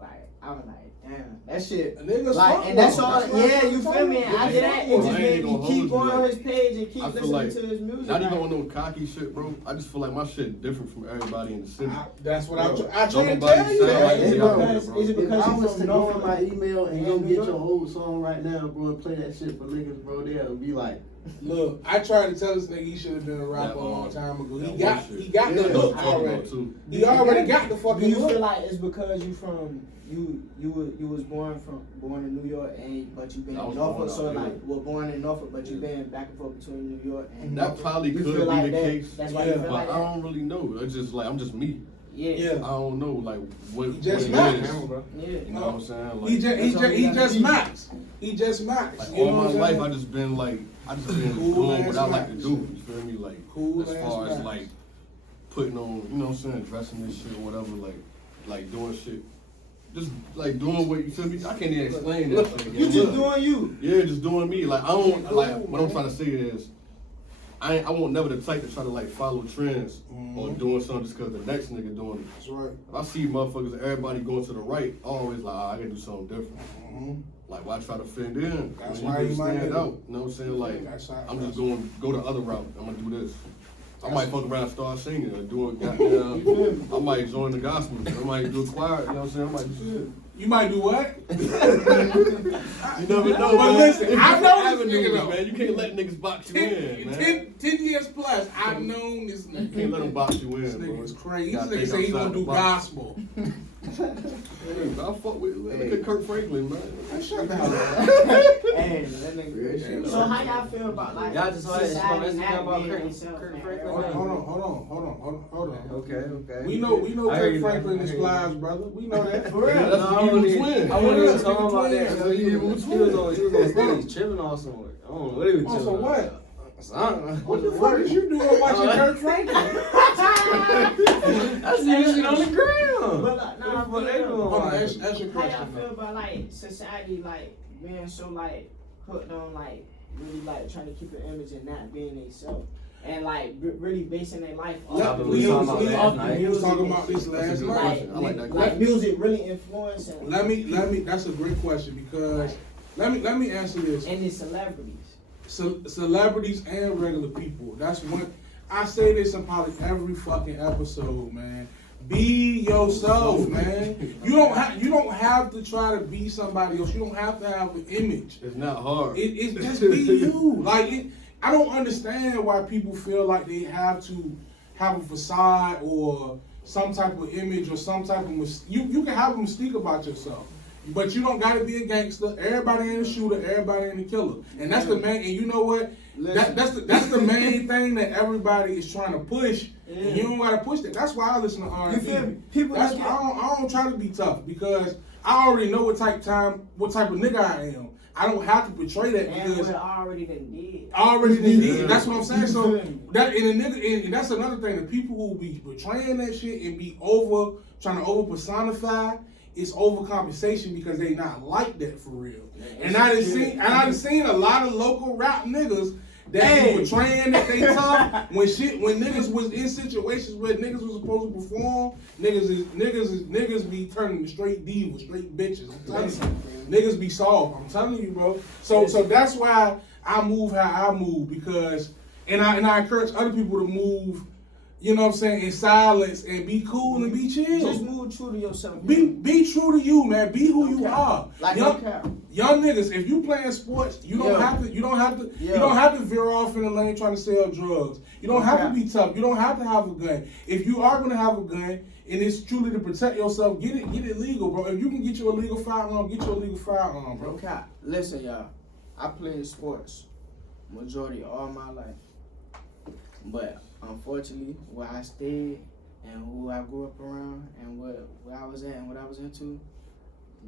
like I was like, damn, that shit. A nigga's Like, fuck and that's with him. all. That's what Yeah, I'm you talking feel me? about. After that, it just I ain't made gonna me hold keep you, on like, his page and keep I feel listening like to his music. Not even like, on no cocky shit, bro. I just feel like my shit different from everybody in the city. That's what I Bro, try to don't tell nobody you sound that. like Is they it out bro. here, because bro. is it If because I you was from to go on Norfolk? my email and Yeah, go New get York. your old song right now, bro, and play that shit for niggas, bro, they'll be like, Look, I tried to tell this nigga he should have been a rapper That, a long time ago. that He got one shit. he got Yeah, the that's look what I'm talking already. about, too. He already got the Do fucking you feel look. like it's because you was born in New York and but you been I in was Norfolk, born so out like here. well born in Norfolk, but you Yeah. been back and forth between New York and That Norfolk. probably You could feel be like the that? case. That's why Yeah. you feel But like I that. don't really know. It's just like I'm just me. Yeah. Yeah. I don't know like what, He just what it Max. is. Yeah. You know what I'm saying? Like, He just That's all you gotta be. Max. He just Max. like You all know my what I'm life, saying? I just been Cool doing ass what I like to Max. do. You feel me? Like Cool as ass far as Max. like putting on, you know what I'm saying, dressing this shit or whatever, like doing shit. Just like doing what you feel me. I can't even explain that shit. You just doing you. Yeah, just doing me. Like I don't like what I'm trying to say is I won't never the type to try to like follow trends or doing something just cause the next nigga doing it. That's right. If I see motherfuckers, everybody going to the right, I always like, I gotta do something different. Mhm. Like, why try to fit in? That's When why you you can might stand need out. You know what I'm saying? Like, That's how- I'm just going go the other route. I'm gonna do this. I That's- might fuck around and start singing or doing goddamn. I might join the gospel. I might do a choir. You know what I'm saying? I might do shit. You might do what? You never know, But man. listen, It's I've different known this avenues, nigga though. man. You can't let niggas box you in, man. 10 years plus, I've known this You nigga. can't let them box you This in, nigga bro. is crazy. You This gotta nigga think say he outside gonna the do box. gospel. I fuck with look at Kirk Franklin, man. Shut the hell up. Hey, that Real shit. nigga. So how y'all feel about like Y'all just saw that shit on society Instagram about navigating Kirk itself, man? Franklin? Hold on. Okay. We know I hear Kirk you, Franklin man. is flies, brother. We know that. For real. That's No, the evil twin. I wasn't even Yeah, talking about that. twin. Yo, he was on stage tripping on somewhere. I don't know what he was On tripping some on. what? Something. What the fuck is you doing watching Kirk Franklin? I see this shit on the ground. But like, nah, What the fuck they doing? Hold on, that's your how y'all question. feel about like society like being so like hooked on like really like trying to keep an image and not being themselves and like really basing their life off Yeah, the we music, was talking about off that the last night. We was music talking and about shit. this That's last a good night. question. I like that Like question. music really influencing Let me. That's a great question because let me answer this. and the celebrities. Celebrities and regular people. That's one. I say this in probably every fucking episode, man. Be yourself, man. You don't have to try to be somebody else. You don't have to have an image. It's not hard. It's just be you. Like I don't understand why people feel like they have to have a facade or some type of image or some type of you can have a mystique about yourself. But you don't gotta be a gangster. Everybody ain't a shooter. Everybody ain't a killer. And that's the main. And you know what? That's the main thing that everybody is trying to push. And you don't gotta push that. That's why I listen to R&B. You feel me? People That's like why I don't try to be tough because I already know what type of nigga I am. I don't have to portray that and because what I already done did. I already did. Yeah. That's what I'm saying. So You feel me? that and that's another thing. The people who be portraying that shit and be trying to over personify. It's overcompensation because they not like that for real. And I done seen a lot of local rap niggas that be portraying that they tough when niggas was in situations where niggas was supposed to perform. Niggas be turning to straight divas, straight bitches. I'm telling you, niggas be soft. I'm telling you, bro. So that's why I move how I move because, and I encourage other people to move. You know what I'm saying? In silence and be cool and be chill. Just move true to yourself. Be true to you, man. Be who you are. Like young niggas, if you playing sports, you don't have to veer off in the lane trying to sell drugs. You don't have to be tough. You don't have to have a gun. If you are gonna have a gun and it's truly to protect yourself, get it legal, bro. If you can get you a legal firearm, get you a legal firearm, bro. Okay. Listen, y'all. I played sports majority of all my life. But unfortunately, where I stayed and who I grew up around and where I was at and what I was into,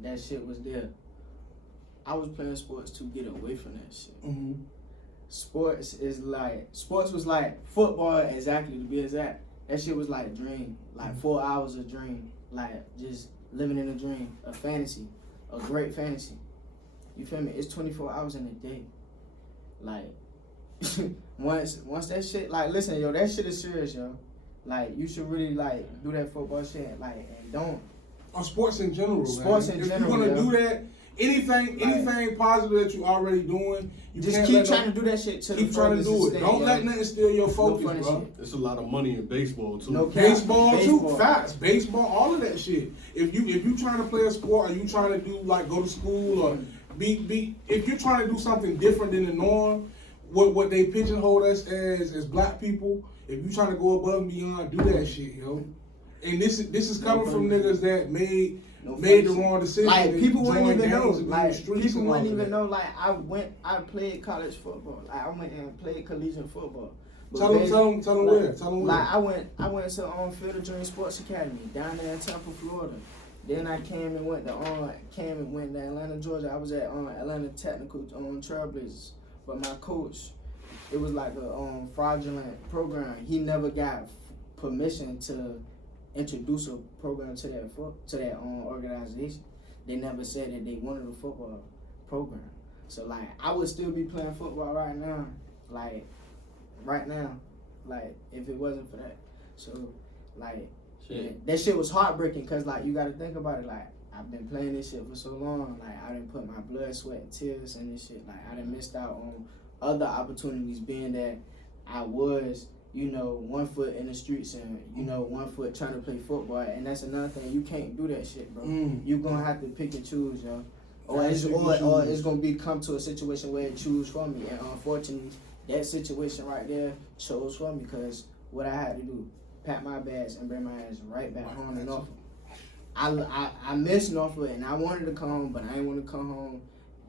that shit was there. I was playing sports to get away from that shit. Mm-hmm. Sports was like football, exactly, to be exact. That shit was like a dream, like 4 hours of dream, like just living in a dream, a fantasy, a great fantasy. You feel me? It's 24 hours in a day. Like, once that shit, like, listen, yo, that shit is serious, yo. Like, you should really, like, do that football shit, like, and don't. On sports in general, Sports man. in If general, you're gonna yeah. do that, anything positive that you're already doing, you Just can't keep let trying them- to do that shit to keep the trying to furthest do it. extent, Don't yo. let nothing steal your No focus, funny bro. shit. There's a lot of money in baseball too. No cap. Baseball too, Baseball. facts. Baseball, all of that shit. If you trying to play a sport, or you trying to do like go to school or be if you're trying to do something different than the norm, what they pigeonhole us as black people. If you trying to go above and beyond, do that shit, yo. And this is coming from niggas that made the wrong decision. Like, and people wouldn't joined even know. gangs and be in the Like, streets people and all wouldn't of even that. know. Like, I played college football. Like, I went and played collegiate football. But Tell them where. Tell them where. Like, I went to Ft.Tra Sports Academy down there in Tampa, Florida. Then I came and went to Atlanta, Georgia. I was at Atlanta Technical Trailblazers. But my coach, it was like a fraudulent program. He never got permission to introduce a program to that organization. They never said that they wanted a football program. So like, I would still be playing football right now, like if it wasn't for that. So like, Shit. that shit was heartbreaking because like, you got to think about it. Like, I've been playing this shit for so long. Like, I didn't put my blood, sweat, and tears in this shit. Like, I done missed out on other opportunities, being that I was, you know, 1 foot in the streets and, you know, 1 foot trying to play football. And that's another thing. You can't do that shit, bro. You gonna have to pick and choose, yo. Or it's gonna come to a situation where it choose for me. And unfortunately, that situation right there chose for me, because what I had to do, pack my bags and bring my ass right back home to Norfolk. I miss Norfolk and I wanted to come home, but I didn't want to come home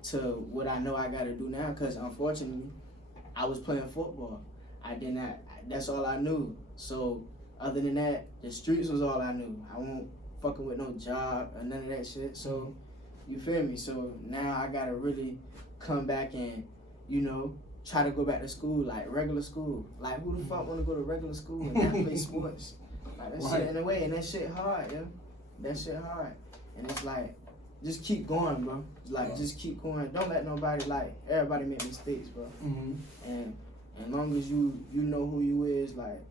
to what I know I got to do now, because unfortunately, I was playing football. I did not. That's all I knew. So other than that, the streets was all I knew. I won't fucking with no job or none of that shit. So you feel me? So now I gotta really come back and, you know, try to go back to school, like regular school. Like, who the fuck want to go to regular school and not play sports? Like, that shit in a way, and that shit hard, yo. That shit hard. And it's like, just keep going, bro. Like, just keep going. Don't let nobody, like, everybody make mistakes, bro. And as long as you know who you is, like,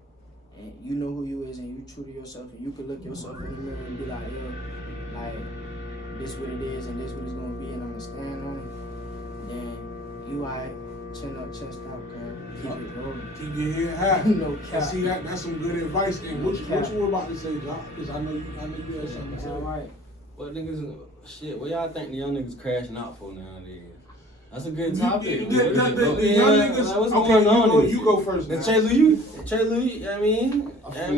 and you know who you is and you true to yourself, and you can look yourself in the mirror and be like, yo, like, this what it is and this what it's gonna be, and I'ma stand on it, then you alright. Chin up, chest out, girl. Keep it rolling. Keep your head high. No cap. See, that's some good advice. And what you were about to say, Jock? Because I know you had something to say. All right. What niggas, shit, what y'all think the young niggas crashing out for nowadays? That's a good topic. The young niggas, like, what's okay, going on? you go first. Trey Louis, I mean, we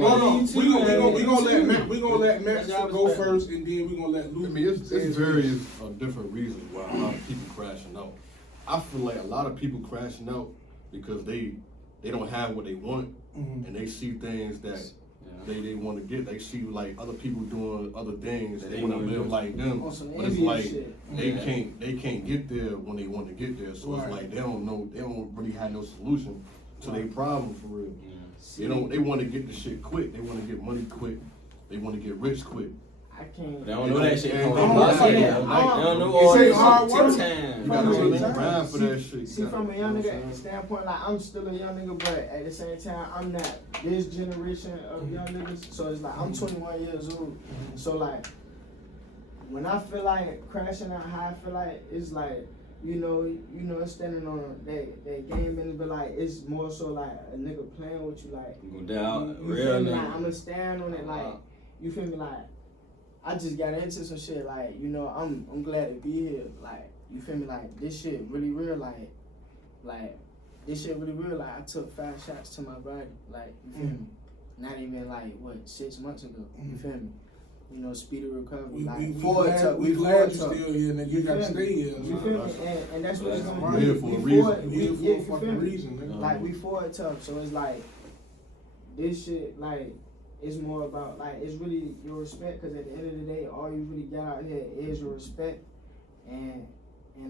gonna let Matt go first, and then we gonna let Luke. I mean, it's various different reasons why a lot of people crashing out. I feel like a lot of people crashing out because they don't have what they want, and they see things that they want to get. They see like other people doing other things. They want to live like them, but it's like they can't get there when they want to get there. So it's like they don't really have no solution to their problem for real. They want to get the shit quick. They want to get money quick. They want to get rich quick. I can't. They don't know that shit. They don't know all this hard work. You gotta grind for that shit. See, from a young nigga standpoint, like, I'm still a young nigga, but at the same time, I'm not this generation of young niggas. So it's like, I'm 21 years old. So like, when I feel like crashing out, how I feel like it's like, you know, standing on that game business, but like, it's more so like a nigga playing with you, like, go down, you real feel me? nigga. Like, I'ma stand on it, like, you feel me? Like, I just got into some shit, like, you know, I'm glad to be here, like, you feel me? Like, this shit really real, like, this shit really real, like, I took 5 shots to my body, like, you feel me? Not even, like, 6 months ago, you feel me? You know, speedy recovery, we glad you still here, nigga. You gotta stay here. You feel me? And that's what it's gonna be. We're here for a reason. We're here for a fucking reason, nigga. Like, we forward tough, so it's like, this shit, like, it's more about, like, it's really your respect, because at the end of the day, all you really got out here is your respect, and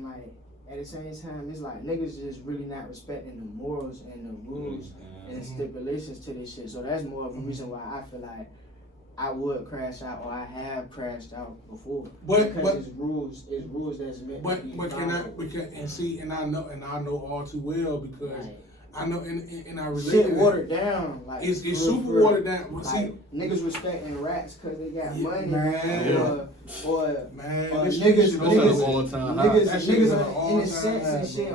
like, at the same time, it's like, niggas just really not respecting the morals and the rules and stipulations to this shit, so that's more of a reason why I feel like I would crash out, or I have crashed out before. Because it's rules that's meant to be I know all too well, because I know, and I relate shit to watered down. Like, it's super watered down. Like, see, niggas respecting rats because they got money, man. Or this niggas all in the sets and shit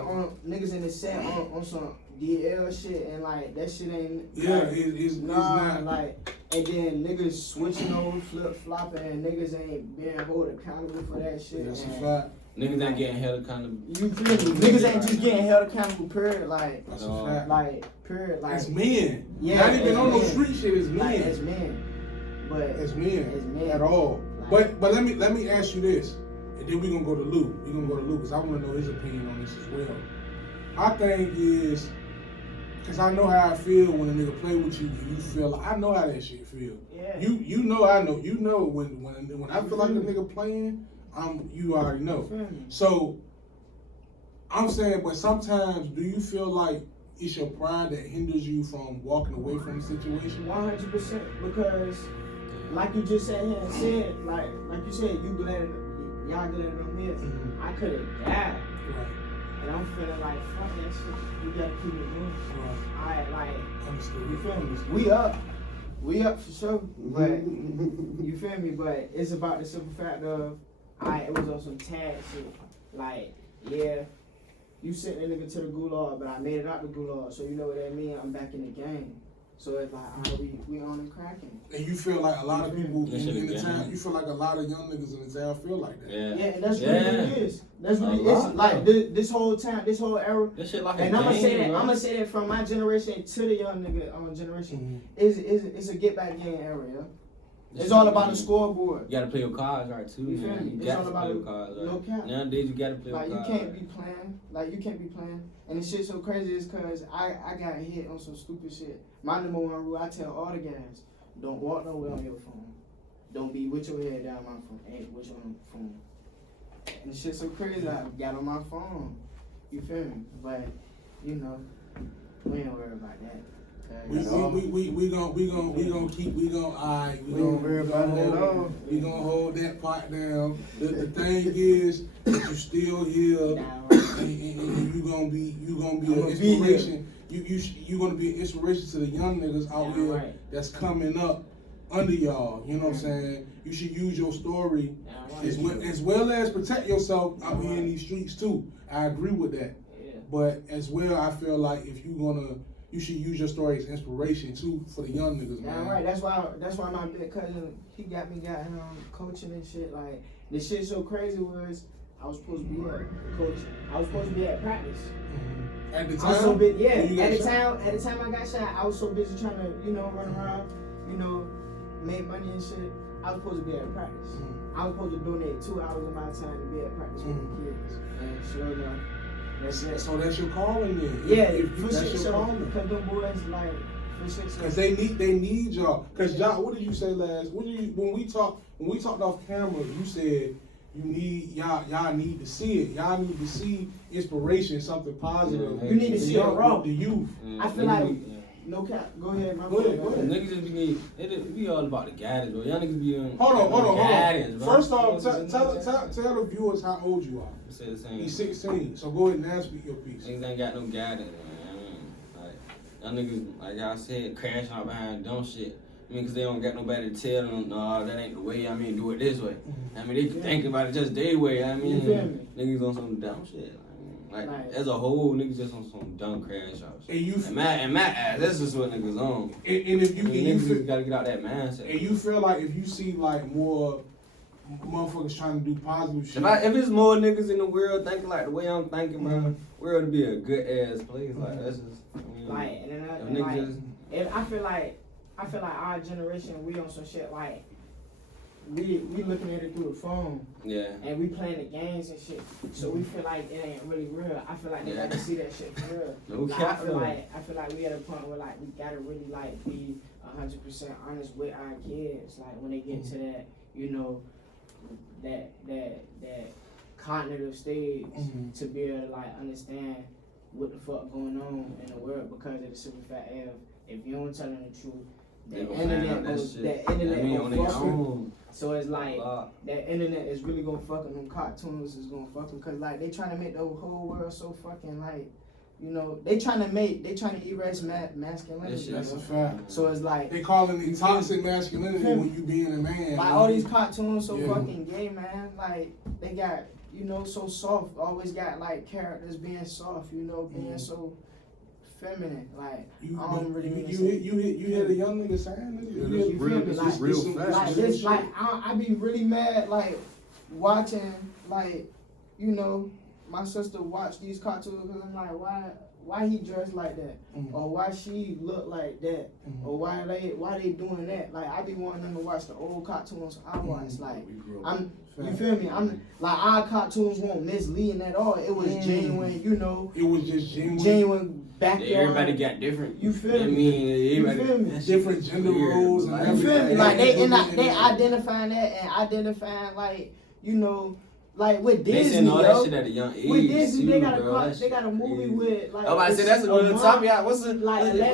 niggas in the set on some DL shit, and like, that shit ain't it's not like, and then niggas switching over, flip flopping, and niggas ain't being held accountable for that shit. That's a fact. Niggas ain't getting held accountable. You feel me? Niggas ain't just getting held accountable, period. Like, that's a fact. Like, period. Like, it's men. Yeah, not even on no street shit. It's men. Like, it's men. But it's men. It's men at all. Like, but let me ask you this, and then we gonna go to Lou. We gonna go to Lou because I want to know his opinion on this as well. My thing is, because I know how I feel when a nigga play with you and you feel like, I know how that shit feel. Yeah. You know I know. You know when I feel like a nigga playing, you already know. So I'm saying, but sometimes do you feel like it's your pride that hinders you from walking away from the situation? 100%, because like you just sat here and said, like you said, y'all glad I'm here. I could have died. Right. And I'm feeling like, fuck that shit. We gotta keep it moving. Right. Alright, like, Understood. you feel me? We up. We up for sure, but you feel me? But it's about the simple fact of, it was on some tag shit. Like, yeah, you sent that nigga to the gulag, but I made it out the gulag, so you know what that mean? I'm back in the game. So it's like, we on and cracking. And you feel like a lot of people in the town, you feel like a lot of young niggas in the town feel like that. Yeah, and that's really what it is. That's really it's like this whole time, this whole era. This shit like and a I'm gonna say game, that bro. I'm gonna say that from my generation to the young nigga generation is a get back game era. Yeah? It's all about the scoreboard. You gotta play your cards right too, You feel man. me? You It's got all to about play your cards right. no cap. Nowadays you gotta play your Like cards. you can't be playing. Like you can't be playing. And the shit so crazy is cause I got hit on some stupid shit. My number one rule, I tell all the guys, don't walk nowhere on your phone. Don't be with your head down my phone. Ain't with your phone. And the shit so crazy, I got on my phone. You feel me? But you know, we ain't worry about that. We gonna hold that part down. The thing is that you still here, and you gonna be an inspiration. You gonna be an inspiration to the young niggas out here that's coming up under y'all. You know what I'm saying? You should use your story as well as protect yourself out here in these streets too. I agree with that. But as well, I feel like if you should use your story as inspiration too for the young niggas, man. Yeah, right. That's why my big cousin, he got him coaching and shit. Like the shit so crazy was I was supposed to be at coaching. I was supposed to be at practice. At the time, I was so busy, at the time I got shot, I was so busy trying to, run around, make money and shit. I was supposed to be at practice. I was supposed to donate 2 hours of my time to be at practice with the kids. And sure enough, that's it. So that's your calling then. Yeah, that's your calling. Cause them boys like for shit. Cause they need y'all. Cause y'all, what did you say last? When we talked off camera, you said y'all need to see it. Y'all need to see inspiration, something positive. You need to see it raw. The youth. I feel like no cap. Go ahead, my boy. Go ahead. Niggas just be all about the guidance, bro. Y'all niggas be on. Hold on. Guidance, bro. First off, tell the viewers how old you are. Say the same. He's 16. So go ahead and now speak your piece. Niggas ain't got no guidance, man. Like y'all niggas, like y'all said, crashing out behind dumb shit. Cause they don't got nobody to tell them, no, that ain't the way. Do it this way. They think about it just their way. Niggas on some dumb shit. Like as a whole, niggas just on some dumb crash outs. And my ass, that's just what niggas on. And if you niggas gotta get out that mindset. And you feel like if you see like more motherfuckers trying to do positive shit. If it's more niggas in the world thinking like the way I'm thinking, bro, world would be a good ass place. Like that's just I feel like our generation, we on some shit like we looking at it through the phone. Yeah. And we playing the games and shit. So we feel like it ain't really real. I feel like they got to see that shit for real. No like, cap. I feel like we at a point where like we gotta really like be 100% honest with our kids. Like when they get to that, that cognitive stage to be able to like understand what the fuck going on in the world because of the simple fact of if you don't tell them the truth, the internet gonna fuck them. So it's like that internet is really gonna fuck them cartoons is gonna fuck them cause like they trying to make the whole world so fucking like they trying to erase masculinity. That's a fact. So it's like they calling it toxic masculinity when you being a man. Like all these cartoons so fucking gay, man. Like they got so soft. Always got like characters being soft. Being so feminine. Like I don't really mean to say. You hear the young nigga saying this? You feel me? Like real fast. Like this, like I be really mad. Like watching, like my sister watch these cartoons because I'm like, why he dressed like that, or why she look like that, or why they doing that? Like I be wanting them to watch the old cartoons I watch. Like you feel me? I'm like our cartoons weren't misleading at all. It was genuine, It was just genuine backyard. Everybody got different. You feel me? You feel me? Different gender roles and everything. You feel me? Like they identifying that and identifying like like with Disney, they saying all that shit at a young age. With Disney, they got a movie with like. Oh, I said that's a good topic. What's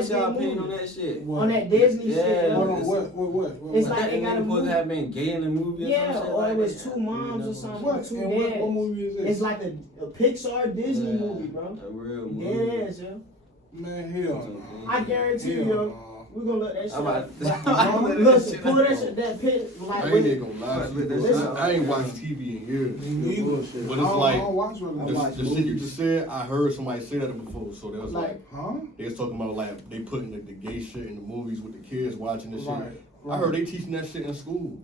y'all opinion on that shit? On that Disney shit. Hold on, what? It's like they got a movie. Supposed to have been gay in the movie. Yeah, or like it was two moms or something. What? Two And dads. what movie is this? It's like a Pixar Disney movie, bro. A real movie. Yeah, yo. Man, hell no. I guarantee you, We gonna let that shit. I'm about to- But- I'm gonna let that Listen, shit pull out. that shit, that pit, like. I ain't even gonna lie to you, bro. Listen. I ain't watched TV in years. Me neither. Bullshit. But I it's don't- like I don't watch really. the shit you just said. I heard somebody say that before, so that was like Huh? they was talking about like they putting the gay shit in the movies with the kids watching this Right. shit. I heard they teaching that shit in school.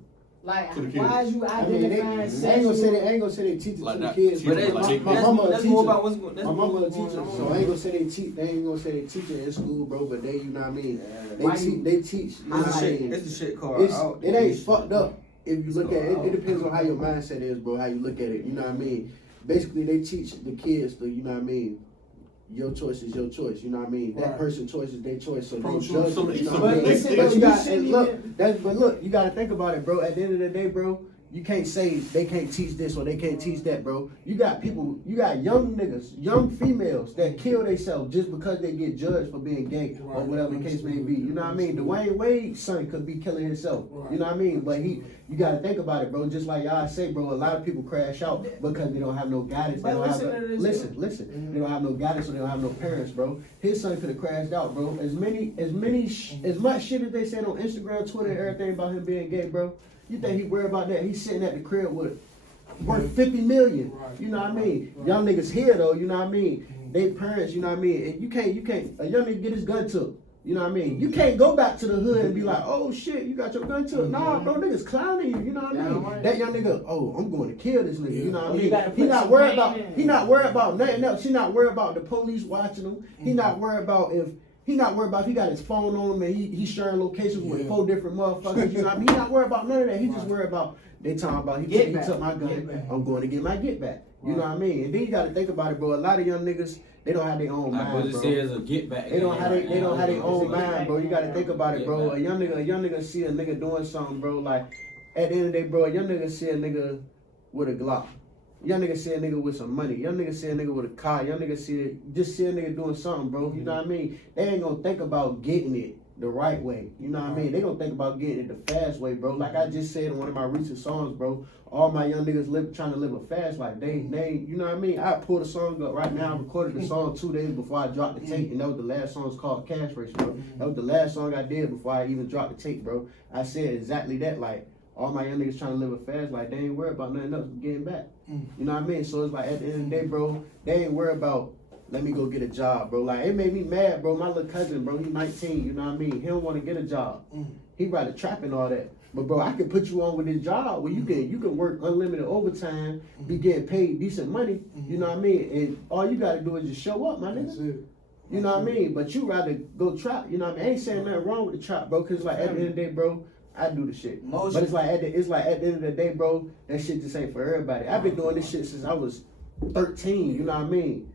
Like, To the why kids. is you I mean, they identifying ain't sexual? gonna say they teach it Like to the that. kids. But Like that's, they- my mama a that's teacher. more about what's going. That's My more mama a going teacher, on. so I ain't gonna say they teach. They ain't gonna say they teach it in school, bro. But they, you know what I mean. Why They you- teach. They teach. You know It's what the I shit. mean. It's the shit called It's, out. it ain't fucked up if you look at it. Out. It depends on how your mindset is, bro. How you look at it. You know what I mean. Basically, they teach the kids to, you know what I mean. Your choice is your choice. You know what I mean. That Right. person's choice is their choice. So don't Pro-choice. judge So them. they- You know so what I they- mean. listen, But you you got shouldn't and look. even- But look, you got to think about it, bro. At the end of the day, bro. You can't say they can't teach this or they can't teach that, bro. You got people, you got young niggas, young females that kill themselves just because they get judged for being gay or Right. whatever the case may be. You know what I mean? Dwayne Wade's son could be killing himself. Right. You know what I mean? But you gotta think about it, bro. Just like y'all say, bro, a lot of people crash out because they don't have no guidance. They But don't have listen to this, listen. Mhm. They don't have no guidance, so they don't have no parents, bro. His son could have crashed out, bro. As much shit as they said on Instagram, Twitter, and everything about him being gay, bro. You think he worried about that? He's sitting at the crib with worth 50 million. Right. You know what I mean? Right. Young niggas here though, you know what I mean? They parents, you know what I mean? And you can't a young nigga get his gun took. You know what I mean? You can't go back to the hood and be like, oh shit, you got your gun took. Nah, bro, niggas clowning you, you know what I Damn mean? right. That young nigga, oh, I'm going to kill this nigga, you know what I Oh, you mean? gotta He put not some worried pain about in. he not worried about nothing else. He not worried about the police watching him. He not worried about if he got his phone on him and he's sharing locations with Yeah. 4 different motherfuckers. You know what I mean? He not worried about none of that. He just Right. worried about they talking about he Get back. took my gun. Get back. I'm going to get my get back. You know Right. what I mean? And then you got to think about it, bro. A lot of young niggas they don't have their own Like what mind, it bro. says a get back. They don't have their own Get mind, back, bro. You gotta man. think about it, Get bro. back. A young nigga see a nigga doing something, bro. Like at the end of the day, bro, a young nigga see a nigga with a Glock. Young nigga see a nigga with some money. Young nigga see a nigga with a car. Young nigga see a nigga doing something, bro. You know what I mean? They ain't gonna think about getting it the right way. You know what I mean? They gonna think about getting it the fast way, bro. Like I just said in one of my recent songs, bro. All my young niggas trying to live a fast life. They, you know what I mean? I pulled a song up right now. I recorded the song 2 days before I dropped the tape, and that was the last song. It's called Cash Race, bro. That was the last song I did before I even dropped the tape, bro. I said exactly that. Like all my young niggas trying to live a fast life. They ain't worried about nothing else but getting back. You know what I mean? So it's like at the end of the day, bro, they ain't worried about. Let me go get a job, bro. Like, it made me mad, bro. My little cousin, bro, he 19, you know what I mean? He don't want to get a job. He rather trap and all that. But, bro, I can put you on with this job where you can work unlimited overtime, be getting paid decent money, you know what I mean? And all you got to do is just show up, my That's nigga. it. You know what I mean? But you rather go trap, you know what I mean? I ain't saying nothing wrong with the trap, bro, because, like, at the end of the day, bro, I do the shit. But it's like at the end of the day, bro, that shit just ain't for everybody. I've been doing this shit since I was 13, you know what I mean?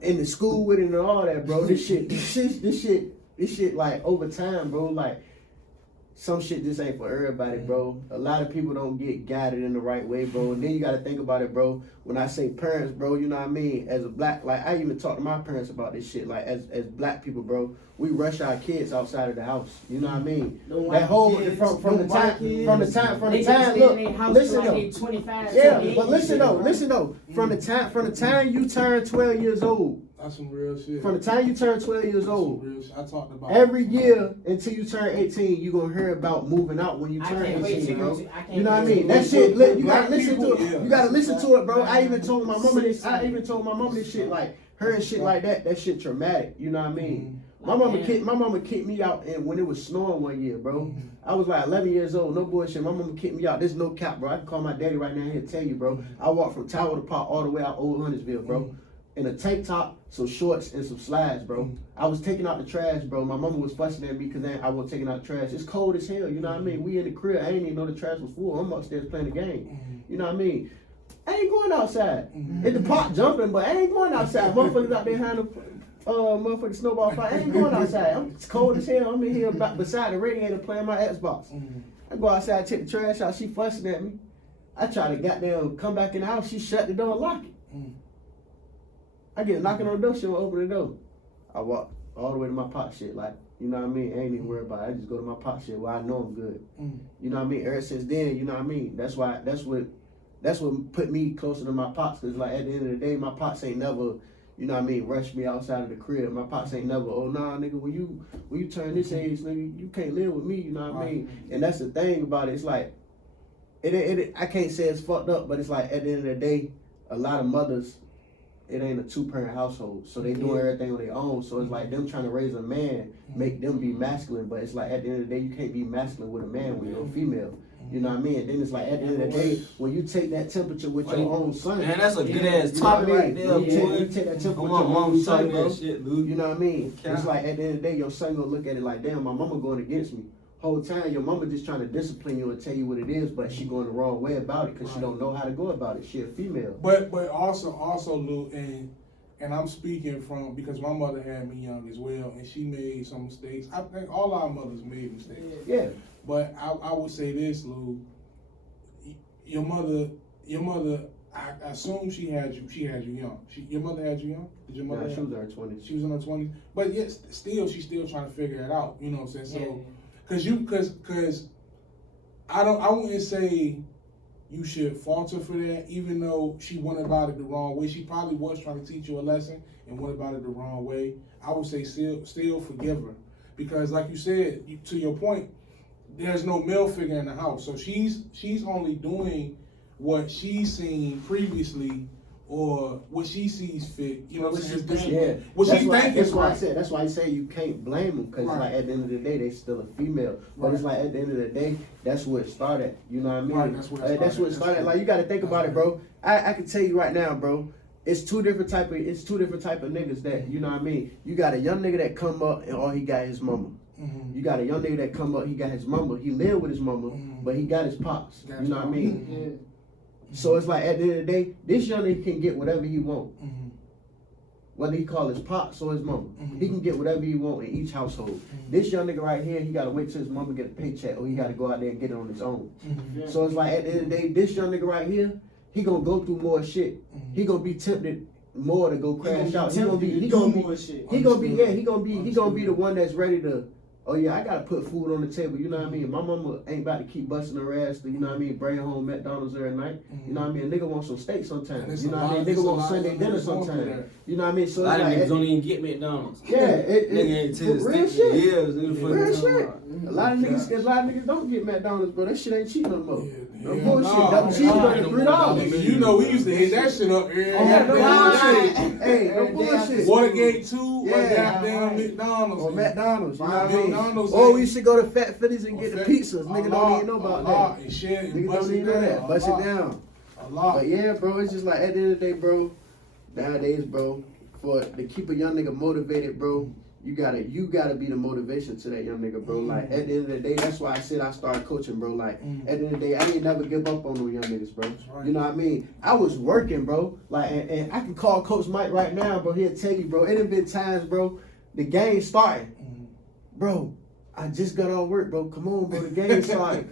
In the school with it and all that, bro. This shit, like over time, bro. Like some shit just ain't for everybody, bro. A lot of people don't get guided in the right way, bro. And then you gotta think about it, bro. When I say parents, bro, you know what I mean? As a black, like I even talk to my parents about this shit. Like as black people, bro, we rush our kids outside of the house. You know what I mean? That whole from the time. Look, listen though. Yeah, but listen though. From the time you turn 12 years old. That's some real shit. From the time you turn 12 years That's some old, real shit. I talked about every year until you turn 18, you gonna hear about moving out when you I turn can't wait 18, to bro. go to- I can't You know what I wait mean? to That go shit, to- you gotta listen to it. Yeah. You gotta listen to it, bro. I even told my mama this. I even told my mama this shit, like her and shit like that. That shit traumatic. You know what I mean? My mama kicked me out, and when it was snowing one year, bro. I was like 11 years old, no bullshit. My mama kicked me out. There's no cap, bro. I can call my daddy right now. He'll tell you, bro. I walked from Tower to Park all the way out Old Huntersville, bro. In a tank top, some shorts, and some slides, bro. I was taking out the trash, bro. My mama was fussing at me because I was taking out the trash. It's cold as hell, you know what I mean? We in the crib. I ain't even know the trash was full. I'm upstairs playing the game. You know what I mean? I ain't going outside. In the park jumping, but I ain't going outside. Motherfuckers out there behind the motherfucking snowball fight. I ain't going outside. It's cold as hell. I'm in here beside the radiator playing my Xbox. I go outside, take the trash out. She fussing at me. I try to goddamn come back in the house. She shut the door and lock it. I get knocking on the door. She don't open the door. I walk all the way to my pot shit. Like, you know what I mean? I ain't even worried about it. I just go to my pot shit where I know I'm good. You know what I mean? Ever since then, you know what I mean? That's what put me closer to my pops. Cause like at the end of the day, my pops ain't never you know what I mean, rush me outside of the crib. My pops ain't never, oh nah, nigga, when you turn this age, nigga, you can't live with me, you know what I mean? And that's the thing about it. It's like, I can't say it's fucked up, but it's like at the end of the day, a lot of mothers, it ain't a 2-parent household, so they doing everything on their own. So it's like them trying to raise a man, make them be masculine, but it's like at the end of the day, you can't be masculine with a man when you're a female. You know what I mean? And then it's like at the end of the day, when you take that temperature with your own son, Man, that's a good ass you know what I topic mean? right there, When you boy. take that temperature with My your mom own son, told me bro. that shit, dude. You know what I mean? Okay. It's like at the end of the day, your son gonna look at it like, damn, my mama going against me. Whole time, your mama just trying to discipline you and tell you what it is, but she going the wrong way about it because she don't know how to go about it. She a female. But also, Lou, and I'm speaking from, because my mother had me young as well, and she made some mistakes. I think all our mothers made mistakes. Yeah. But I would say this, Lou. Your mother, I assume she had you young. Your mother had you young? Did your mother? Nah, she was in her 20s. She was in her 20s. But yet, she's still trying to figure it out. You know what I'm saying? Yeah. So, cause I wouldn't say you should falter for that, even though she went about it the wrong way. She probably was trying to teach you a lesson and went about it the wrong way. I would say still forgive her, because like you said, to your point, there's no male figure in the house, so she's only doing what she's seen previously or what she sees fit. You know what I'm saying? Yeah. What That's she why, thinking. that's why I Right. said. That's why I say you can't blame them, because Right. like at the end of the day, they still a female. But it's like at the end of the day, that's where it started. You know what I mean? Right, that's where it That's where it started. started. That's Like you got to think That's about it, right. bro. I can tell you right now, bro. It's two different type of niggas that, you know what I mean. You got a young nigga that come up and all he got his mama. Mhm. You got a young nigga that come up, he got his mama. He live with his mama, but he got his pops. Got You his know what I pops. mean? Yeah. So it's like at the end of the day, this young nigga can get whatever he want. Mhm. Whether he call his pops or his mama. Mhm. He can get whatever he want in each household. This young nigga right here, he gotta wait till his mama get a paycheck, or he gotta go out there and get it on his own. Mhm. So it's like at the end of the day, this young nigga right here, he gonna go through more shit. Mhm. He gonna be tempted more to go crash out. He gonna be more shit. he gonna be the one that's ready to, oh yeah, I gotta put food on the table, you know what I mean? My mama ain't about to keep busting her ass to, you know what I mean, bring home McDonald's every night. You know what I mean? A nigga want some steak And sometimes. it's You know a what I mean? lot- Nigga it's a want lot Sunday of dinner niggas going through sometimes. that. You know what I mean? So A lot it's of like, niggas don't even get McDonald's. yeah, Nigga ain't to the real stick shit. years. Nigga fucking Real talking shit. about. A lot of niggas don't get McDonald's, bro. That shit ain't cheap no more. No Yeah, bullshit. nah, Double nah, cheeseburger, nah, $3. You know, we used to hit that shit up every Oh, no goddamn bullshit. Hey, no bullshit. Watergate 2 or Yeah. goddamn McDonald's. Or McDonald's, you know what I mean? McDonald's Or we ain't- used to go to Fat Fitties and get the pizzas. Nigga don't even know about that. And shit, and Nigga bust don't it even know down. that. Bust it down. A lot. But yeah, bro, it's just like at the end of the day, bro, nowadays, bro, to keep a young nigga motivated, bro, you gotta be the motivation to that young nigga, bro. Like at the end of the day, that's why I said I started coaching, bro. Like at the end of the day, I ain't never give up on no young niggas, bro. right. You know what I mean? I was working, bro. Like and I can call Coach Mike right now, bro. He'll tell you, bro. It done been times, bro. The game started, bro. I just got off work, bro. Come on, bro. The game started.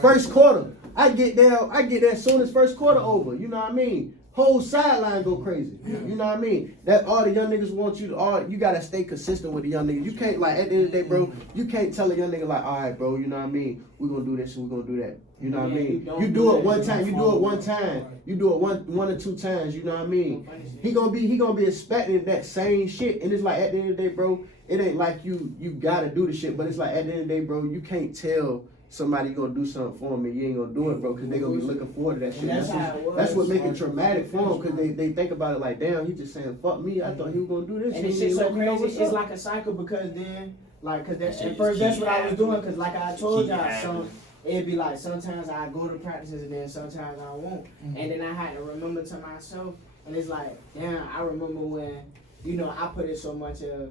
First quarter, I get there as soon as first quarter over. You know what I mean? Whole sideline go crazy. Yeah. You know what I mean? That all the young niggas want you to, you gotta stay consistent with the young niggas. You can't, like, at the end of the day, bro, you can't tell a young nigga like, all right, bro, you know what I mean? We're gonna do this and we're gonna do that. You know what I mean? You do it one time, you do it one time, you do it one or two times, you know what I mean? He gonna be expecting that same shit. And it's like at the end of the day, bro, it ain't like you gotta do the shit, but it's like at the end of the day, bro, you can't tell somebody gonna do something for them and you ain't gonna do it, bro, because they gonna be looking forward to that shit. And that's how it was. That's what make it traumatic for them, because they think about it like, damn, he just saying, fuck me, I thought he was gonna do this. And He it's didn't shit so let me know crazy. what's It's up. like a cycle, because then, like, cause That shit at first just that's keep what I was happening. doing, cause like I told Keep y'all, happening. so it'd be like sometimes I go to practices and then sometimes I won't, and then I had to remember to myself, and it's like, damn, I remember when, you know, I put it so much as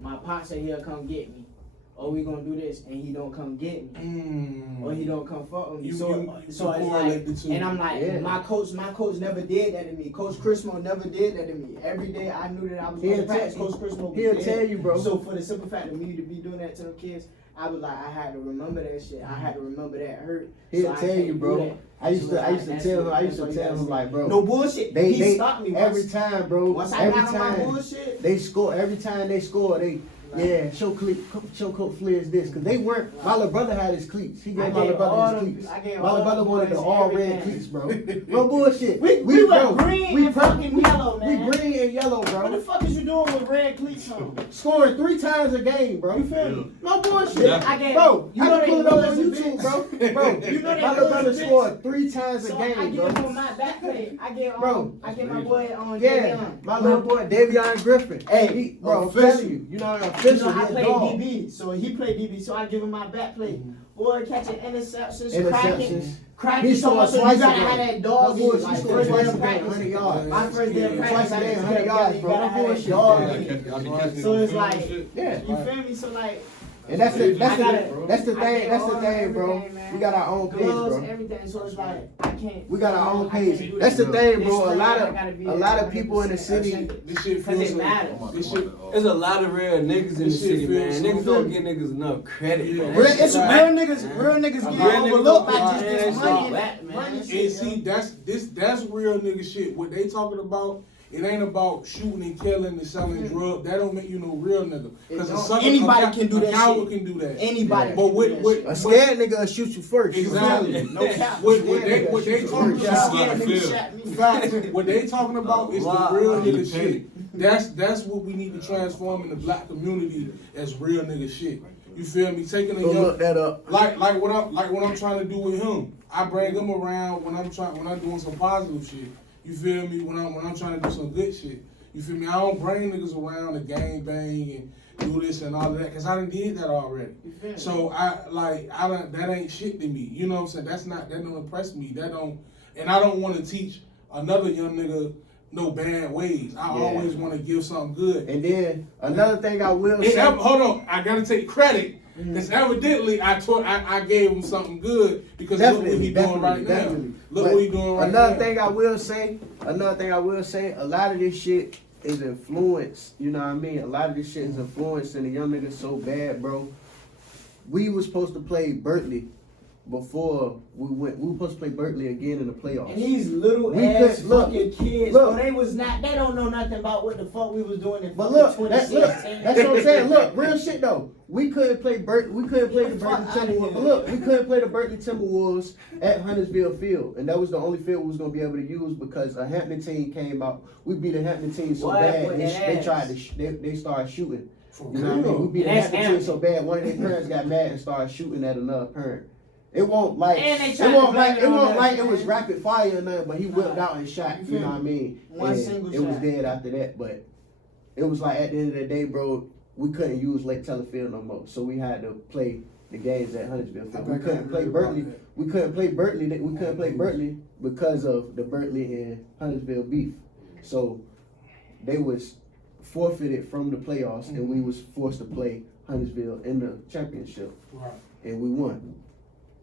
my pop said he'll come get me, or we gonna do this, and he don't come get me. Or he don't come fuck with me. So it's like, and I'm like, Yeah. my coach never did that to me. Coach Chrismo never did that to me. Every day I knew that I was going to practice. Coach Chrismo was He'll there. tell you, bro. So for the simple fact of me to be doing that to them kids, I was like, I had to remember that shit. I had to remember that hurt. He'll So I tell can't you, do bro. that. I used to That's what you tell gotta him say. like, bro. No bullshit. He stopped me every once. time, bro. Once I every got on my time bullshit. they score, every time they score, show Coach Flair's this, cause they weren't. My little brother had his cleats. He I gave my little gave all brother his them- cleats. I gave My all little brother them wanted the boys all red everything. cleats, bro. No bullshit. We were bro, green and fucking yellow, man. We green and yellow, What the bro. fuck is you doing with red cleats on? Scoring 3 times a game, bro. You feel me? No bullshit. Yeah. I get, Bro, you I know can pull they it up on losing YouTube, bitch. bro. Bro, You know they my little brother losing bitch. scored 3 times a So I game, get him bro. on my back plate. I get Bro. I get my boy on Yeah, Davion. my little boy Davion Griffin. Hey, bro, I'm official. telling you, you know, You official. know, I he a play dog. DB, so he played DB, so I give him my back plate. Boy, catching interceptions, Interceptions. cracking. He So scored you twice a gotta game. have that No dog. bullshit. He Like, scored first twice day a of game, practice. 100 yards. My first day of Twice practice, a I game, just 100 gotta yards, you bro. gotta No have that bullshit. dog Yeah. in it. Yeah. So it's like, Yeah. you feel me? So like, And that's the I gotta- that's the I thing, get that's the all thing, bro. everything, man. We got our own page, gloves, bro. everything. So it's like, I can't. We got our own I can't page. do That's that. the thing, bro. This A lot thing, I gotta be of people in the 100% city. This shit Cause feels it so. matters. This shit. There's a lot of real niggas in the This shit city, man. feels Niggas so don't good. give niggas enough credit. Yeah. man. Real, That it's shit real fact, niggas. man. Real niggas get Real niggas overlooked don't by just get this ass money. off. That money And shit. see, that's real nigga shit. What they talking about, it ain't about shooting and killing and selling drugs. That don't make you no real nigga. Because It don't. Anybody can do that coward shit. can do that. Anybody. Yeah. But can what do that what shit. A scared nigga will shoot you first. you feel Exactly. me? No cap. what Yeah, they what they shoot talking you You first. about? scared nigga feel. shot me. Facts. What they talking about is the Wow. real Really nigga petty. shit. That's what we need to transform in the black community as real nigga shit. You feel me? Taking a Go young look that up. like what I'm trying to do with him. I bring him around when I'm doing some positive shit. You feel me? When I'm trying to do some good shit. You feel me? I don't bring niggas around to gang bang and do this and all of that because I done did that already. You feel me? So that ain't shit to me. You know what I'm saying? That don't impress me. And I don't want to teach another young nigga no bad ways. I Yeah. always want to give something good. And then another thing I will say. Hold on, I gotta take credit. Mm-hmm. Because evidently I gave him something good because look what he doing right now. Look what he doing right now. Another thing I will say, a lot of this shit is influenced, you know what I mean? A lot of this shit is influenced and the young niggas so bad, bro. We was supposed to play Berkeley before we were supposed to play Berkeley again in the playoffs. And these little We ass could- look, fucking kids, look. bro, they don't know nothing about what the fuck we was doing in But fucking look, that's 2016. what I'm saying. Look, real shit though. We couldn't play the Berkeley fuck outta Timberwolves. here. But look, we couldn't play the Berkeley Timberwolves at Huntersville Field, and that was the only field we was gonna be able to use because a Hampton team came out. We beat a Hampton team so What bad with they, that they ass? tried to they started shooting. For You know what I mean? real. We beat a That's Hampton team Hampton. so bad one of their parents got mad and started shooting at another parent. It won't like And they it tried to won't blame like it it on won't us, like it was man. rapid fire or nothing, but he whipped Nah. out and shot. You You feel know what I me? mean? One And single it was shot. dead after that, but it was like at the end of the day, bro, we couldn't use Lake Telefield no more, so we had to play the games at Huntersville Field. We couldn't play Berkeley. We couldn't play Berkeley. We couldn't play Berkeley because of the Berkeley and Huntersville beef. So they was forfeited from the playoffs, and we was forced to play Huntersville in the championship, Right. and we won.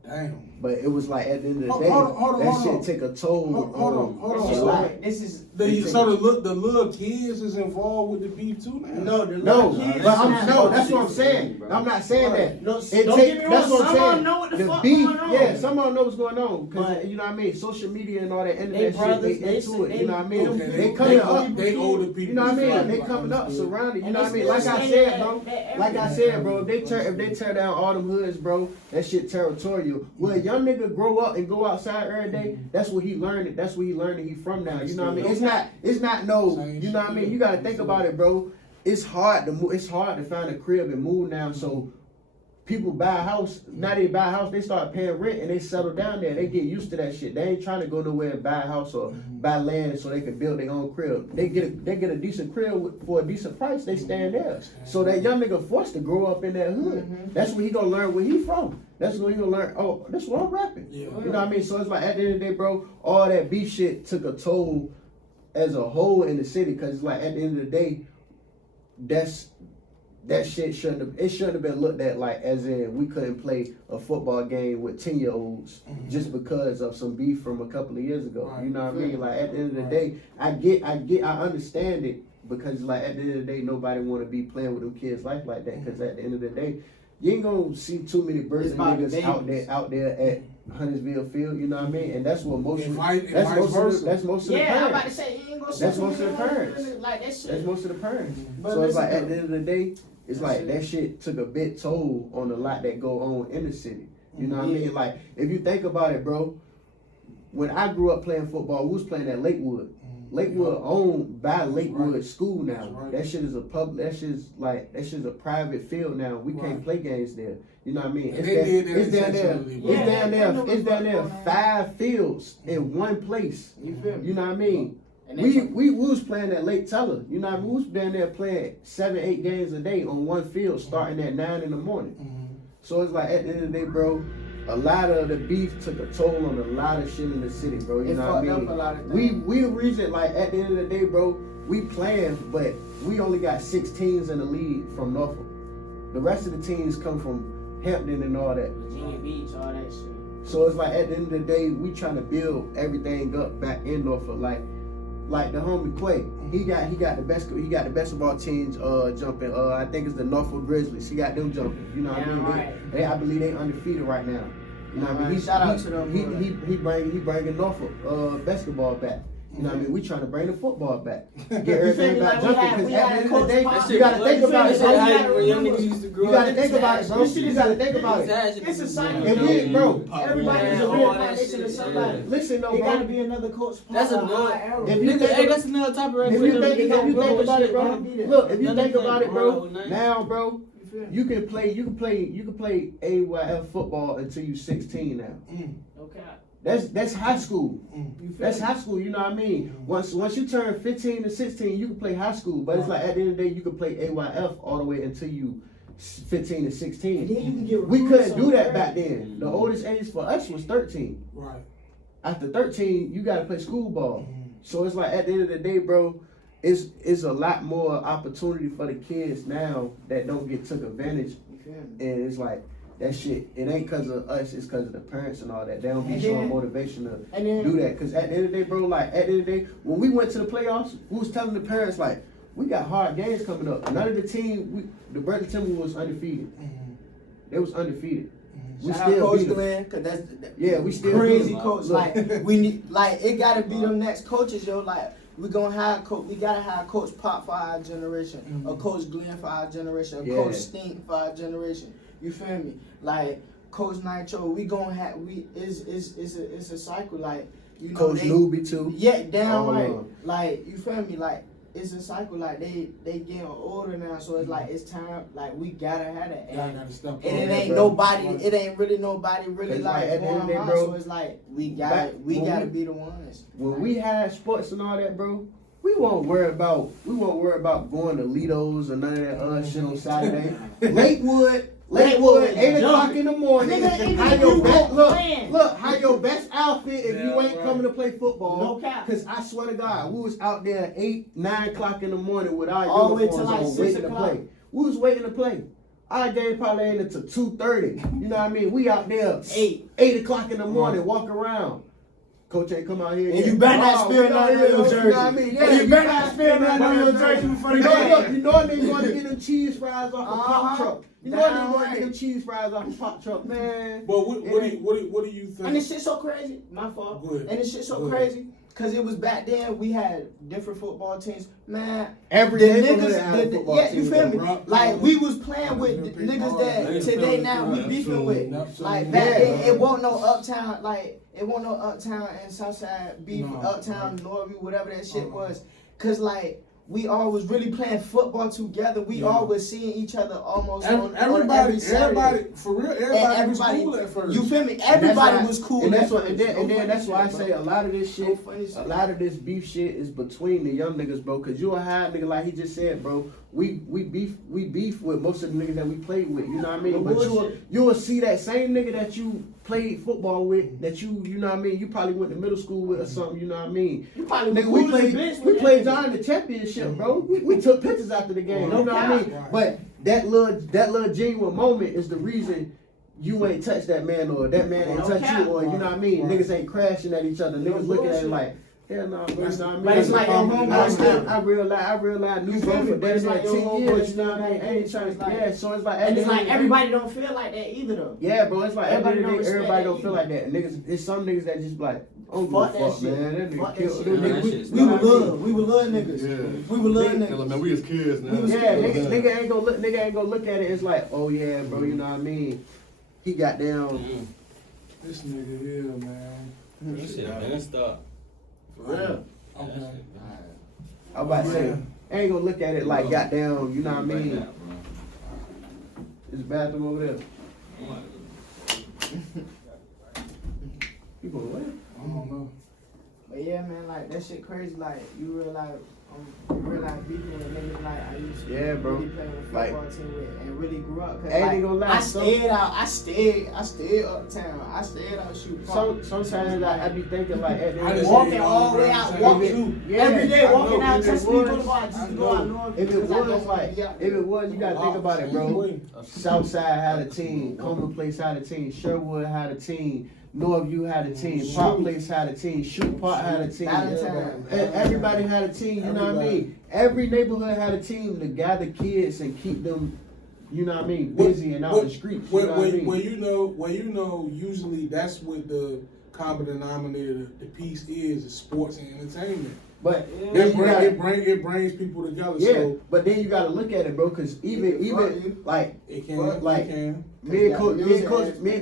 Damn. But it was like at the end of the Hold day, on, that hold shit on. take a toll Hold on. on This is a lot. like, this is The little kids is involved with the beef too now. no, the No, little kids. but is not- that's what I'm saying. I'm not saying that. No, It don't take- get me wrong. that's what I'm Some of them saying. know what the fuck beef, going on. yeah, some of them know what's going on. Cause But- you know what I mean, social media and all that They internet shit, brothers, they they into it. they- You know what I mean? Okay, They coming up. They older people. You know what I mean? Like, They coming up, understood. surrounded. You And know what I they mean? Like I still said, saying bro. that Like I said, bro. If they tear down all them hoods, bro, that shit territorial. Will a young nigga grow up and go outside every day? That's what he learned. That's what he learned. He from now. You know what I mean? It's not no. You know what I mean? You gotta think about it, bro. It's hard to move. It's hard to find a crib and move now. So people buy a house. Now they buy a house. They start paying rent and they settle down there. They get used to that shit. They ain't trying to go nowhere and buy a house or buy land so they can build their own crib. They get a decent crib for a decent price. They stand there. So that young nigga forced to grow up in that hood. That's where he gonna learn where he from. That's where he gonna learn. Oh, that's where I'm rapping. Yeah. You know what I mean? So it's like at the end of the day, bro, all that beef shit took a toll as a whole in the city. Cause it's like at the end of the day, that shit shouldn't have been looked at like as in we couldn't play a football game with 10-year-olds just because of some beef from a couple of years ago. Right. You know what I mean? Like at the end of the day, I understand it because like at the end of the day, nobody want to be playing with them kids' life like that. Cause at the end of the day, you ain't gonna see too many birds It's and about the niggas out there at Huntersville Field. You know what I mean? And that's what most And of vice versa. that's most of the Yeah, I'm about to parents. say you ain't gonna That's see most of the me parents. like that shit. That's most of the parents. But So it's listen like at though. the end of the day, it's That's like it. that shit took a bit toll on a lot that go on in the city. You know what I mean? Like if you think about it, bro, when I grew up playing football, we was playing at Lakewood. Lakewood owned by Lakewood Right. School now. That's right. That shit is a that shit's a private field now. We Right. can't play games there. You know what I mean? And they did that it's down there. intentionally, bro. It's down there 5 fields in one place. You feel me? You know what I mean? And they We was playing at Lake Teller. You know what I mean? We was down there playing 7-8 games a day on one field starting at 9 in the morning. So it's like at the end of the day, bro, a lot of the beef took a toll on a lot of shit in the city, bro. You It know what I fucked mean? up a lot of We things. the reason, like at the end of the day, bro, we playing, but we only got 6 teams in the league from Norfolk. The rest of the teams come from Hampton and all that. Virginia Beach, all that shit. So it's like at the end of the day, we trying to build everything up back in Norfolk. Like the homie Quay, he got the best of all teams jumping. I think it's the Norfolk Grizzlies. He got them jumping. You know what I Yeah, mean? right. I believe they undefeated right now. You know what I mean? Right. Shout out to them, bro. He bringing Norfolk basketball back. You know what I mean? We trying to bring the football back. Get everything me? back Like, jumping. we Because had at the end of Coach the day, Pop. you gotta think about it, bro. When young niggas used to grow You gotta up, think about it, bro. You gotta think about it. It's a cycle. If we, bro, Everybody's a all real that foundation shit, of somebody. yeah. listen though, It gotta bro. be another coach. That's Pop, another- era. If you Nigga, think hey, that's another topic right If there. you think about it, bro. Look, if you think about it, bro. Now, bro, You feel me? you can play AYF football until you 16 now. Okay. That's high school. You feel That's me? high school, you know what I mean? Once you turn 15 to 16, you can play high school. But it's like at the end of the day, you can play AYF all the way until you 15 to And 16. then you can get We recruited couldn't do that somewhere. back then. The oldest age for us was 13. Right. After 13, you gotta play school ball. So it's like at the end of the day, bro, it's a lot more opportunity for the kids now that don't get took advantage. You feel me? And it's like that shit, it ain't cause of us, it's cause of the parents and all that. They don't be And showing then- motivation to And then do that. Cause at the end of the day, bro, like at the end of the day, when we went to the playoffs, we was telling the parents like, we got hard games coming up. None of the team, the Brother Timber was undefeated. They was undefeated. We shout out still Coach beat 'em. Glenn, cause that's Yeah, we still crazy beat 'em. coach. Look. Like we need, like it gotta be them next coaches, yo. Like we gonna hire coach. We gotta hire Coach Pop for our generation, or Coach Glenn for our generation, or Yeah. Coach Stink for our generation. You feel me? Like Coach Nitro, we gonna have it's a cycle. Like you know, Coach Newby too. yeah, damn Oh, right. no. Like you feel me? Like it's a cycle. Like they getting older now, so it's like it's time. Like we gotta have that. Y'all And gotta step up. and it Yeah, ain't bro. nobody. It ain't really nobody really It's like like, at the end going of the day, hard. bro, So it's like we back gotta when we- be the ones. When we had sports and all that, bro, we won't worry about going to Lido's or none of that other shit on Saturday. Lakewood, Lakewood, 8 o'clock in the morning. Nigga, even How if your you best go look, playing. look, how your best outfit if you Yeah, ain't right. coming to play football. No cap. Cause I swear to God, we was out there at 8, 9 o'clock in the morning with our All the way uniforms till like on, 6 waiting to o'clock. play. We was waiting to play. Our game probably ended to 2:30. You know what I mean? We out there 8 o'clock in the morning, walk around. Coach ain't come out here And yet. you better not we spill out nothing here, on your you jersey. know what I mean? Yeah, And you better not spill nothing on your jersey before the You know, game. look, you know they going to get them cheese fries off a pop Uh-huh. truck. You know they Damn going to right. get them cheese fries off a pop truck, man. But what do you think? And this shit so crazy. My fault. Go ahead. And this shit so Go ahead. crazy. Cause it was back then we had different football teams. Man, Every the neighborhood had a niggas, football yeah, team, you feel me? bro. Like we was playing with Different niggas people. that Niggas today playing now with we them. beefing with. Absolutely. Like back Yeah. then, it wasn't no uptown. Like it wasn't no uptown and Southside beef, No. uptown Norview, whatever that shit Uh-uh. was. Cause like we all was really playing football together. We Yeah. all was seeing each other almost on every Everybody, Saturday. for real, And everybody was cool at first. you feel me? And that's Everybody why- was cool. And at that's what, first. and then No that's why I funny say shit, a lot of this bro. shit, No funny shit. a lot of this beef shit is between the young niggas, bro. Cause you a high nigga, like he just said, bro. We beef with most of the niggas that we played with. You know what I mean? No But bullshit. you will see that same nigga that you played football with, that you know what I mean. You probably went to middle school with or something. You know what I mean? You probably Nigga, was we cool as a played, bitch we with played that John in the championship, bro. We took pictures after the game. No You know what I mean? cap. But that little genuine moment is the reason you ain't touched that man or that man ain't No touch cap. you or you know what I mean? Right. Niggas ain't crashing at each other. No Niggas looking at it bullshit. like, hell no, bro. You know what I mean? But it's like your homeboy I realize You new feel bro me? for But it's damn like near your 10 homeboy years. You know what I mean? still Ain't trying it's like- yeah, so it's like And it's at the like end of the day- everybody don't feel like that either though. Yeah, bro, it's like at the end of the Everybody day, don't everybody respect don't that feel like that. Niggas, it's some niggas that just like, oh, Fuck fuck, that shit. man. That nigga Fuck that killed shit. them Man, niggas. that shit's We You were know what I mean? little. We were little niggas. Yeah. We were little Yeah, niggas. man, we as kids now. Yeah, nigga ain't gonna look at it. It's like, oh yeah, bro, you know what I mean? He got down. This nigga here, man. This shit been stopped. For real. Okay. I'm about to say, I ain't gonna look at it like goddamn, you know what I mean? There's a bathroom over there. You going what? I don't know. But yeah, man, like that shit crazy. Like you realize beefing with niggas like I used to Yeah, bro. really play with a Like- football team with and really grew up. Cause Ain't like, gonna lie, I stayed uptown. I stayed out shooting. Sometimes I be thinking like at the I end of just the walking day, all the way out, If walking it- every day, I walking know, out if to it Speed was- Boulevard just to go I out know. north. if it because I was don't like, wanna be out if there. it was, you gotta think about it, bro. Southside had a team, Coleman Place had a team, Sherwood had a team, Northview had a team, Park Place had a team, Shoot Park had a team. Valentine. Everybody had a team, you know what I mean? Every neighborhood had a team to gather kids and keep them, you know what I mean, busy and out in the streets. You know what I mean? Well, you know, usually that's what the common denominator, the piece is sports and entertainment. But Yeah. then you gotta, It brings people together. yeah, So but then you gotta look at it, bro, cause even like it can, Like- it can. me and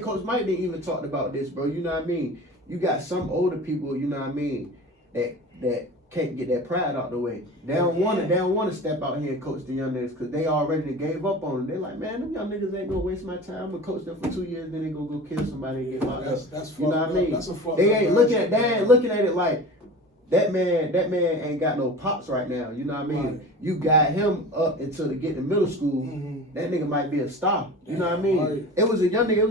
Coach Mike didn't even talked about this, bro. You know what I mean? You got some older people, you know what I mean, that can't get that pride out the way. They don't wanna step out here and coach the young niggas because they already gave up on them. They like, man, them young niggas ain't gonna waste my time. I'm gonna coach them for 2 years, then they gonna go kill somebody and get locked up. That's You know what I mean? That's a fucked They up ain't mindset. looking at it like that man ain't got no pops right now. You know what I mean? Right. You got him up until to get to middle school. Mhm. That nigga might be a star. You know what I mean? Right. It was a young nigga.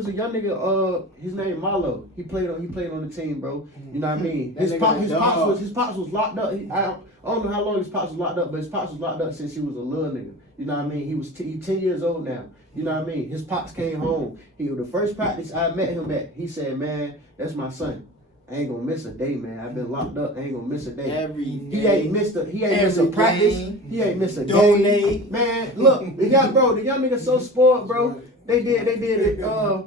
His name Marlo. He played on the team, bro. You know what I mean? That nigga His pops was locked up. I don't know how long his pops was locked up, but his pops was locked up since he was a little nigga. You know what I mean? He 10 years old now. You know what I mean? His pops came home. He was the first practice I met him at. He said, "Man, that's my son. I ain't gonna miss a day, man. I've been locked up. I ain't gonna miss a day." Every day. He ain't missed a Every practice. game. He ain't missed a Donate. game. Man, look, the young nigga so spoiled, bro. They did it,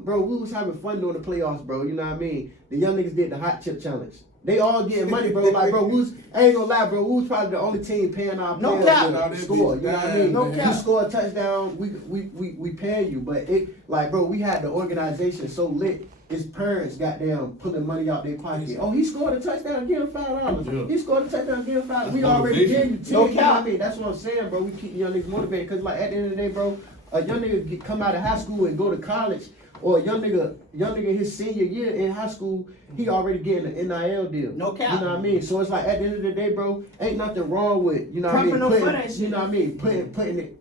bro. We was having fun during the playoffs, bro. You know what I mean? The young niggas did the hot chip challenge. They all getting money, bro. Like, bro, I ain't gonna lie, bro. We was probably the only team paying our No players cap. to score. You know what I mean? No You cap. score a touchdown, we paying you. But it, like, bro, we had the organization so lit. His parents goddamn pulling money out their pocket. Oh, he scored a touchdown, give him $5. Yeah. He scored a touchdown, give him $5. We That's already motivation. gave you 10. No You know what I cap. mean? That's what I'm saying, bro. We keep young niggas motivated. Cause like at the end of the day, bro, a young nigga come out of high school and go to college, or a young nigga his senior year in high school, he already getting an NIL deal. No cap. You know what I mean? So it's like at the end of the day, bro, ain't nothing wrong with, you know what I mean? Prepping them for that shit. You know what I mean?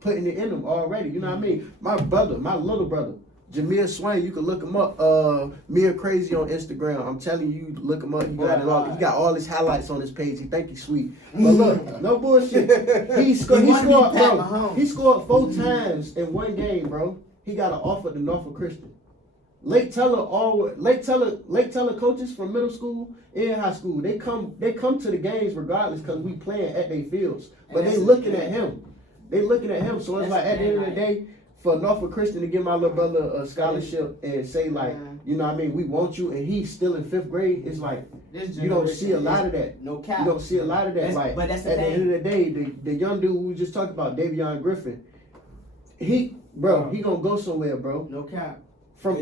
Putting it in them already. You know what I mean? My little brother, Jameer Swain, you can look him up. Mia Crazy on Instagram. I'm telling you, look him up. He got all his highlights on his page. He think he's sweet. But look, no bullshit. He scored, bro. He scored 4 times in one game, bro. He got an offer to Norfolk Christian. Late teller coaches from middle school and high school, they come to the games regardless because we playing at their fields. But they looking at him. So it's like at the end of the day, for Norfolk Christian to give my little brother a scholarship and say like, you know what I mean, we want you, and he's still in 5th grade, it's like, you don't see a lot of that. No cap. You don't see a lot of that. Like, but that's the at the thing. end of the day, the young dude we just talked about, Davion Griffin, he gonna go somewhere, bro. No cap. Bro,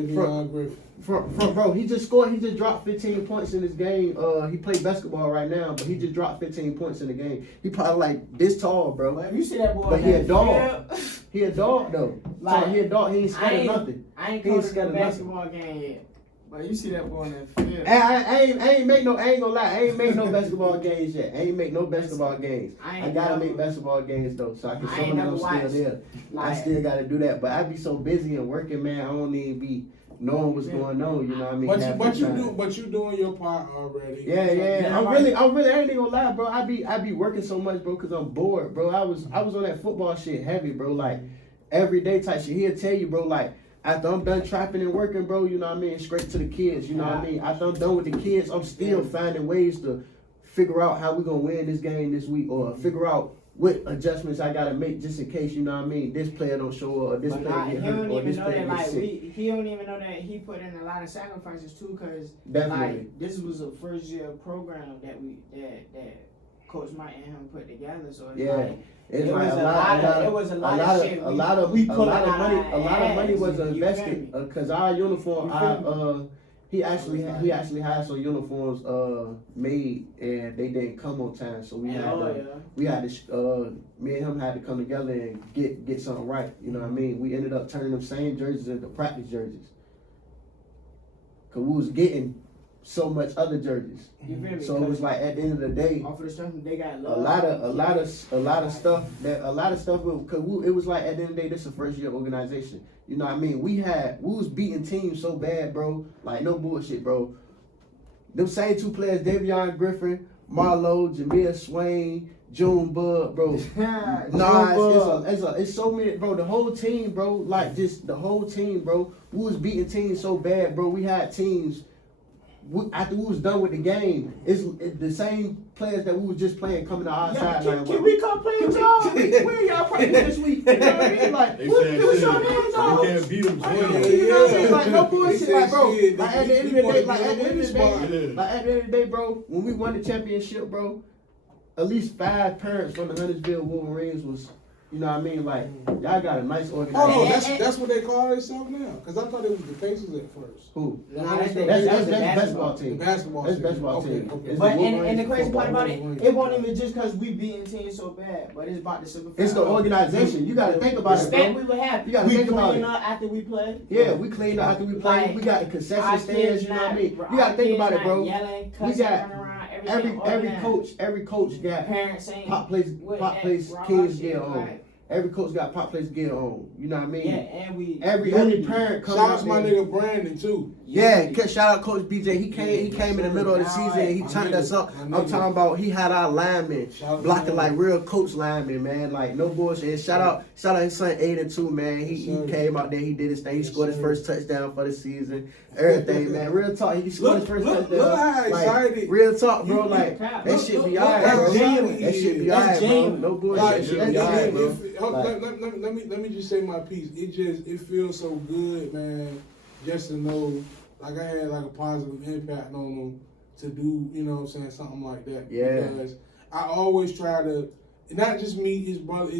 he just dropped 15 points in this game. He played basketball right now, but he just dropped 15 points in the game. He probably like this tall, bro. But if you see that boy, But he a dog. field, He a dog though. Like, He a dog. He ain't scared of nothing. I ain't He ain't coached scared a of nothing. basketball game yet. But you see that boy in that field. I ain't gonna lie. I ain't make no basketball games yet. I ain't make no basketball games. I gotta make basketball games though, so I can I show ain't them never I'm still watched. there. I still gotta do that, but I be so busy and working, man. I don't even be knowing what's going on. You know what I mean? But you doing your part already. Yeah. I ain't even gonna lie, bro. I be working so much, bro, cause I'm bored, bro. I was on that football shit heavy, bro. Like every day type shit. He'll tell you, bro. Like after I'm done trapping and working, bro, you know what I mean? Straight to the kids, you know what I mean? After I'm done with the kids, I'm still finding ways to figure out how we gonna win this game this week, or figure out what adjustments I gotta make just in case, you know what I mean, this player don't show up, or this player get hurt, or this player get sick. He don't even know that he put in a lot of sacrifices too, cause Definitely. like this was a first year program that Coach Mike and him put together. So it's like It's it like was a lot of shit. A lot of money was you feel invested me? because our uniform, He actually had some uniforms made and they didn't come on time, so we had to me and him had to come together and get something right. You know what I mean? We ended up turning them same jerseys into practice jerseys, cause we was getting so much other jerseys. You feel me? So it was like at the end of the day, off of the strength they got a lot of stuff because it was like at the end of the day, this is a first year organization. You know what I mean? We was beating teams so bad, bro. Like no bullshit, bro. Them same two players, Davion Griffin, Marlo, Jameer Swain, June Bud, bro. It's so many, bro. The whole team, bro. Like just the whole team, bro. We was beating teams so bad, bro. We had teams. After we was done with the game, it's the same players that we was just playing coming to our sideline. Can we come play with y'all? Where y'all practice this week? You know what I mean? Like, They what said was shit. your names You on? can't beat them. You know what I mean? Like, no bullshit, like, bro. Shit, Like, at the end of the day, bro, when we won the championship, bro, at least 5 parents from the Huntersville Wolverines was, you know what I mean? Like, y'all got a nice Oh organization. no, that's what they call themselves now. Cause I thought it was the Pacers at first. Who? Nah, that's the basketball The team. basketball That's team. basketball team. Okay. It's But the and the Wolverines crazy part football. about it, it wasn't even just because we beating teams so bad, but it's about the simple It's the organization. You gotta think about it, respect bro. we would have. You gotta we think about clean it. up after we play. Yeah, we cleaned up after we played. Like, We got the concession Our stands. kids You know what I not- mean? our You gotta think kids about it, not bro. Yelling, We cussing, got running around, everything every coach got parents ain't pop place kids gear on. Right. Every coach got pop place gear on. You know what I mean? Yeah, and we Every parent comes Shout out out to my there. nigga Brandon too. Yeah, shout out Coach BJ. He came in the middle of the season and he My turned nigga, us up. my I'm nigga. talking about he had our linemen Shout out to blocking him. like real coach linemen, man. Like no bullshit. And shout out his son 8 2, man. He Yes, sir. came out there, he did his thing. He Yes, scored his sir. first touchdown for the season. Everything, man. Real talk. He scored his first touchdown. Look how excited. Like, real talk, bro. You- Like Look, that shit be look alright, how bro. excited That he shit be is. alright, bro. genuine. No bullshit. Like, That shit be alright, bro. let me just say my piece. It feels so good, man. Just to know, like I had like a positive impact on them to do, you know what I'm saying, something like that. Yeah. Because I always try to, not just meet his brothers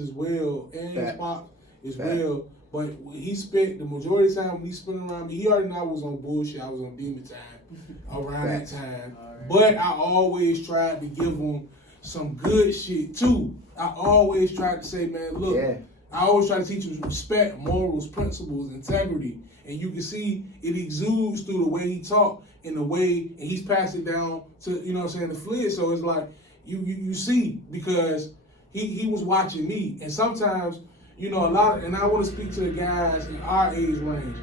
as well, and his Fact. pop as Fact. well. But he spent the majority of the time when he spent around me, he already knew I was on bullshit. I was on demon time around Facts. that time. But I always tried to give him some good shit too. I always tried to say, man, look, Yeah. I always try to teach him respect, morals, principles, integrity. And you can see it exudes through the way he talk and the way, and he's passed it down to, you know what I'm saying, the Flid. So it's like, you see, because he was watching me. And sometimes, you know, and I want to speak to the guys in our age range.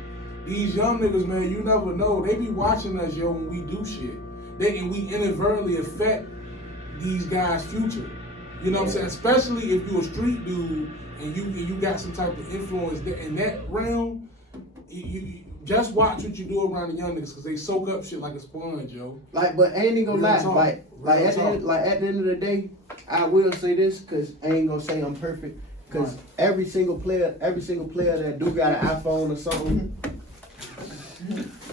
These young niggas, man, you never know. They be watching us, yo, when we do shit. And we inadvertently affect these guys' future. You know what I'm saying? Especially if you a street dude and you got some type of influence in that realm. You just watch what you do around the young niggas because they soak up shit like a sponge, yo. Like, but I ain't even gonna Real lie. talk. Like Real at the end of the day, I will say this because I ain't gonna say I'm perfect. Because every single player that do got an iPhone or something,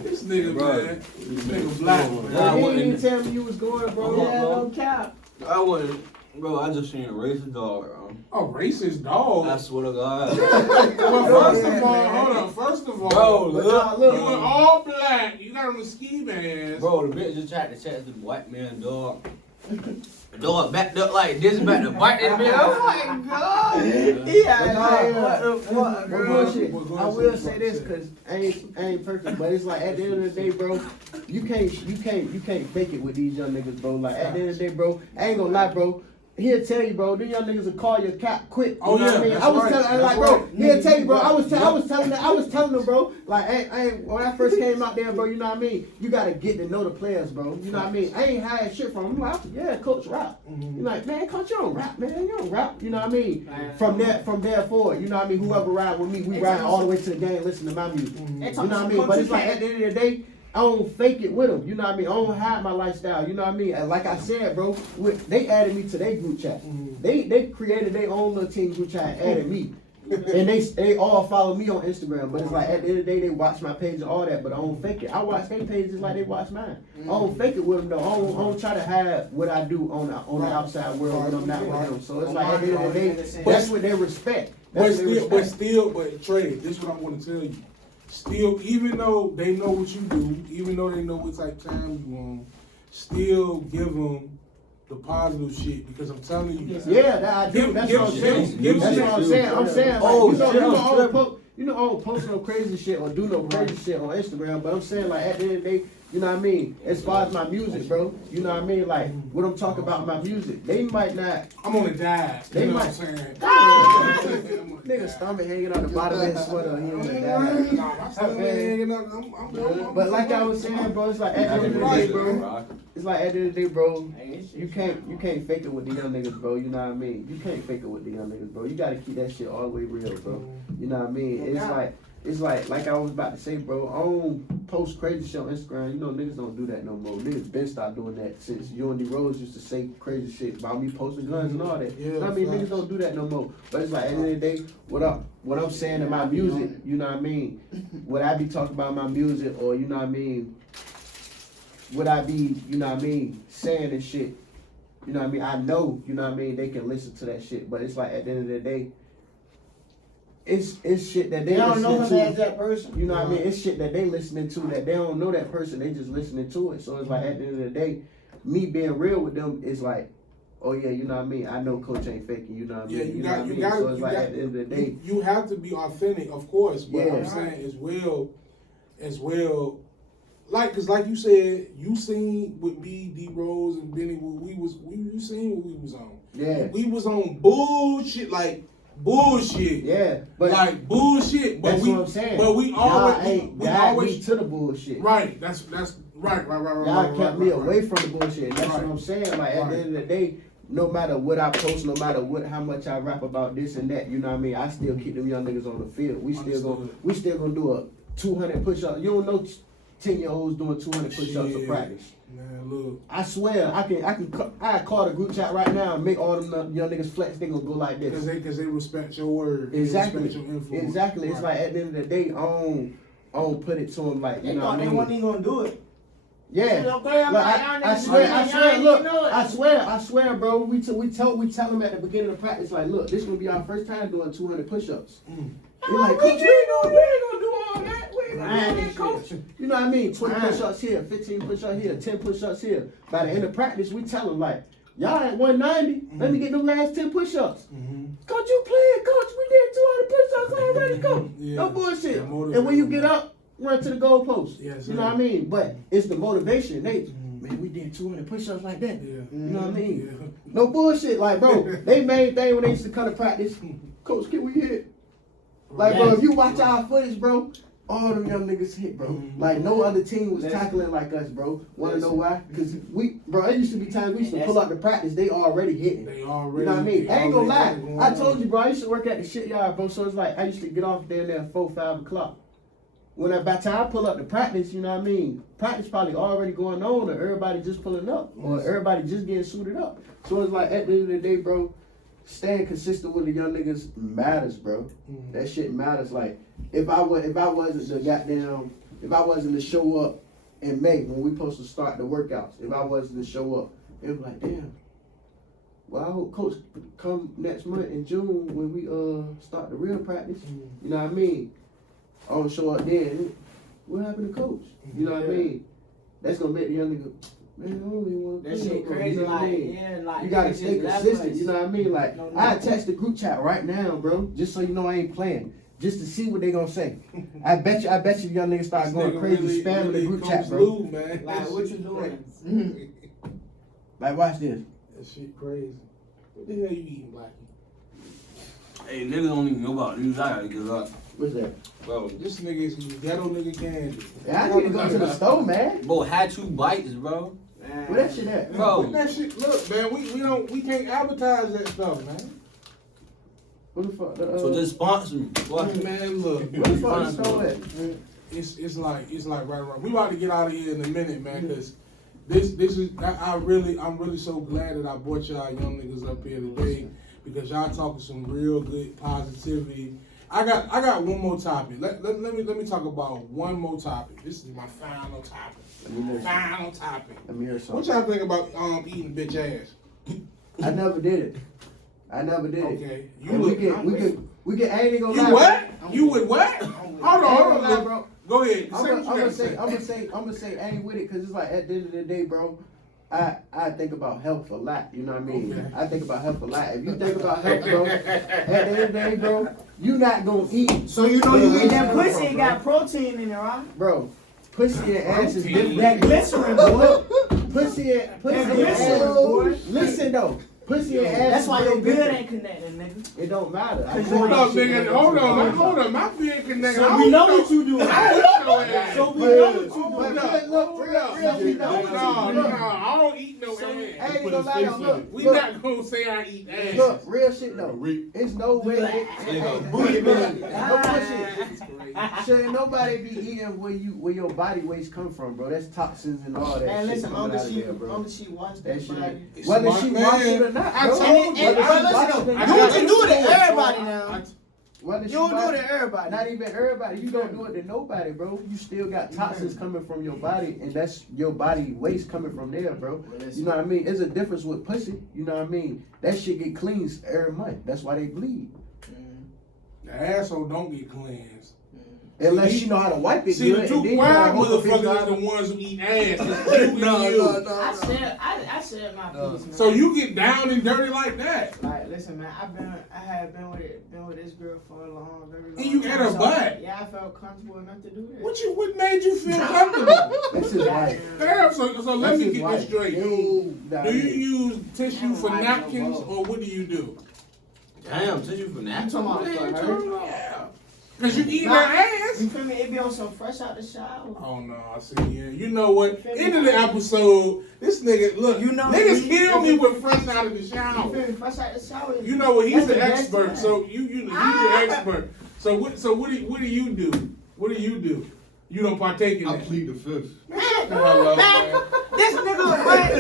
This nigga, Bro. man. This nigga black, man. Yeah, I you wouldn't- didn't even tell me you was going, bro. Yeah, no cap. I wouldn't, bro. I just seen a racist dog, bro. A racist dog. I swear to God. Well, first of all, hold on. First of all, Bro, But look. y'all, you were all black. You got on the ski mask. Bro, the bitch just tried to chat to the white man dog. The dog backed up like this, back to bite that bitch. Oh my god! But Bro, bullshit. go ahead, I will say say what this you because I ain't perfect, but it's like at the end of the day, bro, you can't fake it with these young niggas, bro. Like at the end of the day, bro, I ain't gonna lie, bro. He'll tell you, bro. These young niggas will call your cap quick. You Oh, know what yeah, I mean? that's I was right, telling, that's like, bro. right. He'll tell you, bro. I was telling them, bro. Like, when I first came out there, bro. You know what I mean? You gotta get to know the players, bro. You know what I mean? I ain't hide shit from him. I'm like, yeah, coach rap. You're like, man, coach, you don't rap, man. You don't rap. You know what I mean? From there forward, you know what I mean? Whoever ride with me, we ride all the way to the game, listen to my music. You know what I mean? But it's like at the end of the day, I don't fake it with them. You know what I mean? I don't hide my lifestyle. You know what I mean? And like I said, bro, they added me to their group chat. They created their own little team group chat and added me. And they all follow me on Instagram. But it's like at the end of the day, they watch my page and all that, but I don't fake it. I watch their pages just like they watch mine. I don't fake it with them though. I don't try to hide what I do on the outside world when I'm not with them. So it's like at the end of the day, that's what they respect. But Trey, this is what I'm going to tell you. still, even though they know what you do, even though they know what type of time you on, still give them the positive shit because I'm telling you. Yeah, that I do. That's what I'm saying. That's what I'm saying. I'm saying, like, you know, I don't post no crazy shit or do no crazy shit on Instagram, but I'm saying, like, at the end of the day, you know what I mean? As far as my music, bro, you know what I mean? Like, what I'm talking about my music, they might not. I'm on the dive. They you know might. what I'm saying? Nigga stomach hanging out the bottom of his sweater. He on the dive. My stomach hanging up. I'm But like I was saying, bro, it's like at the end of the day, bro. It's like at the end of the day, bro. You can't fake it with the young niggas, bro. You know what I mean? You can't fake it with the young niggas, bro. You gotta keep that shit all the way real, bro. You know what I mean? It's like I was about to say, bro. I don't post crazy shit on Instagram. You know, niggas don't do that no more. Niggas been stopped doing that since you and D Rose used to say crazy shit about me posting guns and all that. Yeah, you know what I mean? Niggas don't do that no more. But it's like at the end of the day, what I'm saying in my music, you know what I mean? What I be talking about in my music, or you know what I mean? What I be, you know what I mean, saying and shit. You know what I mean? I know, you know what I mean, they can listen to that shit. But it's like at the end of the day, it's shit that they don't know listening him to. as that person. You know what I mean? It's shit that they listening to that they don't know that person. They just listening to it. So it's like at the end of the day, me being real with them is like, oh yeah, you know what I mean? I know Coach ain't faking. You know what I mean? Yeah, you know what I mean? So it's like at the end of the day, you have to be authentic, of course. But Yeah. I'm saying as well. Like, cause like you said, you seen with me, D Rose and Benny, you seen what we was on. yeah, We was on bullshit, like bullshit. yeah. But like bullshit. But that's we, what I'm saying. but we y'all always, ain't we guide always me to the bullshit. right. That's right. Y'all kept me away from the bullshit. That's Right. what I'm saying. Like at the end of the day, no matter what I post, no matter how much I rap about this and that, you know what I mean? I still keep them young niggas on the field. We still gonna do a 200 push-up. You don't know 10-year-olds doing 200 push-ups for practice. Man, look. I swear, I call the group chat right now and make all them young niggas flex. They gonna go like this. Cause they respect your word. Exactly. They respect your influence. Exactly. It's Right. like at the end of the day, I don't put it to them like, you They know thought what I they mean? wasn't even gonna do it. Yeah. So, okay, I'm Like, like, y'all I niggas swear, y'all ain't look, even know it. I swear, bro. We tell them at the beginning of practice, like, look, this will be our first time doing 200 push-ups. They're like, Coach, we ain't gonna do all that. We ain't gonna do that, Coach. You know what I mean? 20 push-ups here, 15 push-ups here, 10 push-ups here. By the end of practice, we tell them, like, y'all at 190, let me get them last 10 push-ups. Coach, you playing, Coach. We did 200 push-ups already, Coach. Yeah. No bullshit. Yeah, motivate And when you them. get up, run to the goalpost. Yes, you know sir. what I mean? But it's the motivation. Man, we did 200 push-ups like that. Yeah. You know what I mean? Yeah. No bullshit. Like, bro, they main thing when they used to come to practice, Coach, can we hit? Like, bro, if you watch our footage, bro, all them young niggas hit, bro. Like, no other team was tackling like us, bro. Wanna know why? Because it used to be times we used to pull up to practice, they already hitting. They already. You know what I mean? they I ain't gonna lie. already going I told on. you, bro, I used to work at the shipyard, bro. So it's like, I used to get off there at 4, 5 o'clock. By the time I pull up to practice, you know what I mean? Practice probably already going on, or everybody just pulling up, or everybody just getting suited up. So it's like, at the end of the day, bro, staying consistent with the young niggas matters, bro. That shit matters. Like, if I wasn't to show up in May when we supposed to start the workouts, if I wasn't to show up, it was like, damn. Well, I hope Coach come next month in June when we start the real practice. You know what I mean? I don't show up then. What happened to Coach? You know what I mean? That's gonna make the young nigga, man, I don't even want to That play shit no more. crazy, You know what I mean? yeah, like You gotta niggas stay just left consistent. us. You know what I mean? Like, No, I text the group chat right now, bro, just so you know I ain't playing. Just to see what they gonna say. I bet you young niggas start This going nigga crazy, spamming the group chat, Coach bro. Lou, man. Like, what you doing? Like, watch this. That shit crazy. What the hell you eating, Blackie? Hey, niggas don't even know about news. I gotta get up. What's that? Bro, This nigga is ghetto nigga candy. Yeah, I need to go to the store, man. bro, had 2 bites, bro. Man. Where that shit at? Bro. What that shit? Look, man, we can't advertise that stuff, man. What the fuck? So just sponsor me. What? Man, look, Where the fuck the store at? it's like right around. We about to get out of here in a minute, man, because this is I'm really so glad that I brought y'all young niggas up here today because y'all talking some real good positivity. I got one more topic. Let me talk about one more topic. This is my final topic. Final topic. Let me hear What something. y'all think about eating bitch ass? I never did it. Okay. Okay. And we can. I ain't gonna You lie. what? You with what? I'm with Hold it. on, hold Ain't on, gonna lie, bro. Go ahead. I'm Say what you gonna gotta say, I ain't with it, cause it's like at the end of the day, bro. I think about health a lot. You know what I mean? Okay. I think about health a lot. If you think about health, bro, at the end of the day, bro, you not gonna eat. So you know you eat that Bro, pussy, it got protein in it, right? bro. Pussy and ass is Protein. different. That glycerin, boy. Pussy and That ass. glycerin, boy. Listen though, pussy and ass. That's is why your way beard different. ain't connected, nigga. It don't matter. Cause Hold you on, ain't nigga. shit. Hold on. My beard connected. So we know what you doing. So we know what you But doing. look, for real, we know what you No, doing. I don't eat no So- ass. I ain't Put gonna his lie face though, in look, it. We look, not gonna say I eat ass. look, real shit though. Reek. It's no way. Nigga, Booty booty No bullshit. Shouldn't nobody be eating where your body waste come from, bro? That's toxins and all that Man, shit listen, coming long out as of there, bro. she watch That that shit body. ain't. Whether she Smart watch it man. or not, I bro. told you. Whether she But watch listen it though, or you not. can do it to everybody now. Whether You she don't do watch it to everybody. Not even everybody. You don't do it to nobody, bro. You still got toxins coming from your body, and that's your body waste coming from there, bro. You know what I mean? There's a difference with pussy. You know what I mean? That shit get cleansed every month. That's why they bleed. The asshole don't get cleansed. Unless See, you know how to wipe it See, good. the two and then you gotta wild hold the bitch motherfuckers out. is the ones who eat ass. It's you and you. I said my piece, man. So you get down and dirty like that. Like, listen, man, I have been with this girl for a very long And you time. ate her So, butt. Yeah, I felt comfortable enough to do that. What made you feel comfortable? That's his wife. Damn, so let That's me his get wife. this straight. Nah, Do you yeah. use tissue for I don't like napkins no or what do you do? Damn, tissue for I'm that. talking about for her. Yeah. Cause you eating her Nah. ass. You feel me? It be on some fresh out the shower. Oh no, I see. Yeah, you know what? End of the episode. This nigga, look, You know- niggas kill me with fresh out of the You shower. feel me? Fresh out the shower. You know what? He's That's the the best expert. time. So he's the expert. So what do you do? What do you do? You don't partake in I that. plead the fifth. Hello, man. This nigga munch.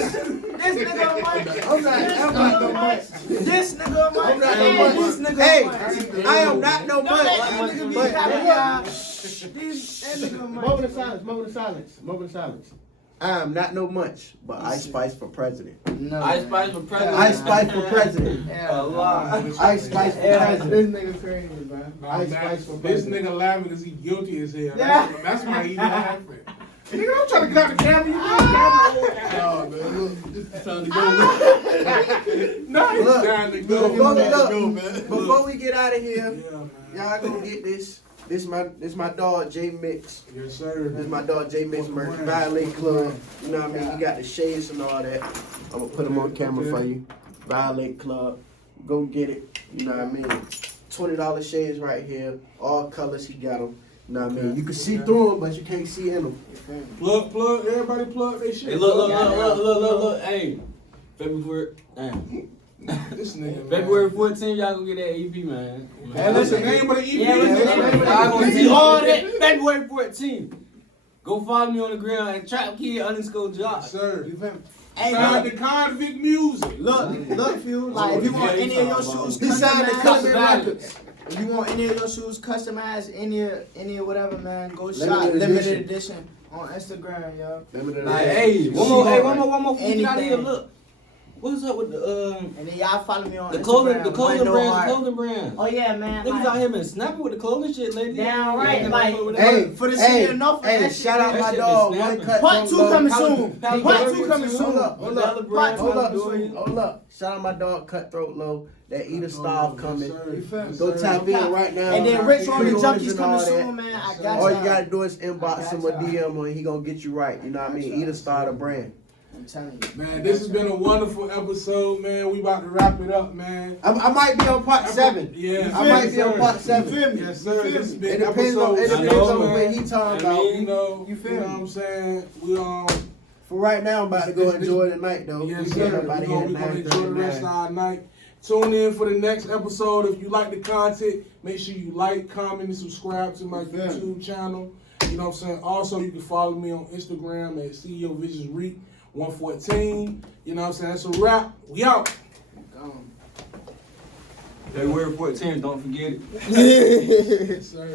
This nigga munch. I'm not no munch. This nigga munch. I'm not no Hey, munch. This nigga Hey, munch. I am not no Don't let these munch. niggas be But- happy, y'all. That nigga Moment munch. of silence, moment of silence, moment of silence. I am not no munch, but Ice Spice for president. No. Ice Spice for president. Ice Spice for president. Yeah, A lot. Ice Spice for Yeah, president. this nigga crazy, bro. No, Ice man, Spice for this president. nigga laughing because he guilty as hell. Yeah. That's why he laughing. Nigga, don't try to get out the camera. You got the camera. Oh man, look, this is time to go. No, it's Look, time to go. Before we get out of here, Yeah, man. y'all gonna get this. This my dog J Mix. Yes, sir. This my dog J Mix merch. Violate Club. You know what I mean? He got the shades and all that. I'm gonna put them on camera for you. Violate Club. Go get it. You know what I mean? $20 shades right here. All colors he got them. You know what I mean? You can see through them, but you can't see in them. Plug, everybody plug they shit. Hey, look. Hey, February. Damn. This nigga. February 14th, y'all gonna get that EP, man. Hey, listen, name of the EP. Yeah, listen, Y'all gonna see EP. all that. February 14th. Go follow me on the ground at TrapKid_Josh. Yes, sir. You feel me? Hey, Signed to Convict Music. look, Fuse. Like, if you want any of your shoes He signed the customized, Custom Records. if you want any of your shoes customized, any of whatever, man, go shop Limited limited edition on Instagram, yo. Like, hey, one more before we get out of here. Anything. Look, what's up with the And then y'all follow me on the Instagram. clothing brand. Oh yeah, man. Niggas Like, out here been snapping with the clothing shit lately. Damn right, Yeah, like, with Hey, that. for the city of Norfolk, hey, that shit, shout out that my shit dog. been One snapping. cut. Part two Low. coming soon. Halle Part Berry two coming too. soon. Hold up. Part two Hold up. coming soon. Hold up. Shout out my dog Cutthroat Low. That Eater Style coming. You feel me? Go tap in right now. And then Rich on the Pre-orders Junkies and coming all that. soon, man. I got All y'all. you gotta do is inbox I him got or y'all. DM him and he gonna get you right. You know what I mean? Eater Style the brand. I'm telling you. Man, this has been a wonderful episode, man. We about to wrap it up, man. I might be on part 7. Yeah, I might be on part 7. Yes, sir. This has It been depends on episode what he talking I about. mean, You know, You feel you know me? what I'm saying? We For right now, I'm about to go enjoy the night though. yes, We sir. getting up out We're of here gonna at enjoy the rest of 9:39. our night. Tune in for the next episode. If you like the content, make sure you like, comment, and subscribe to my YouTube channel. You know what I'm saying? Also, you can follow me on Instagram at CEO Visions Reek 114. You know what I'm saying? That's a wrap. We out. Gone. February 14th, don't forget it. Yes, sir.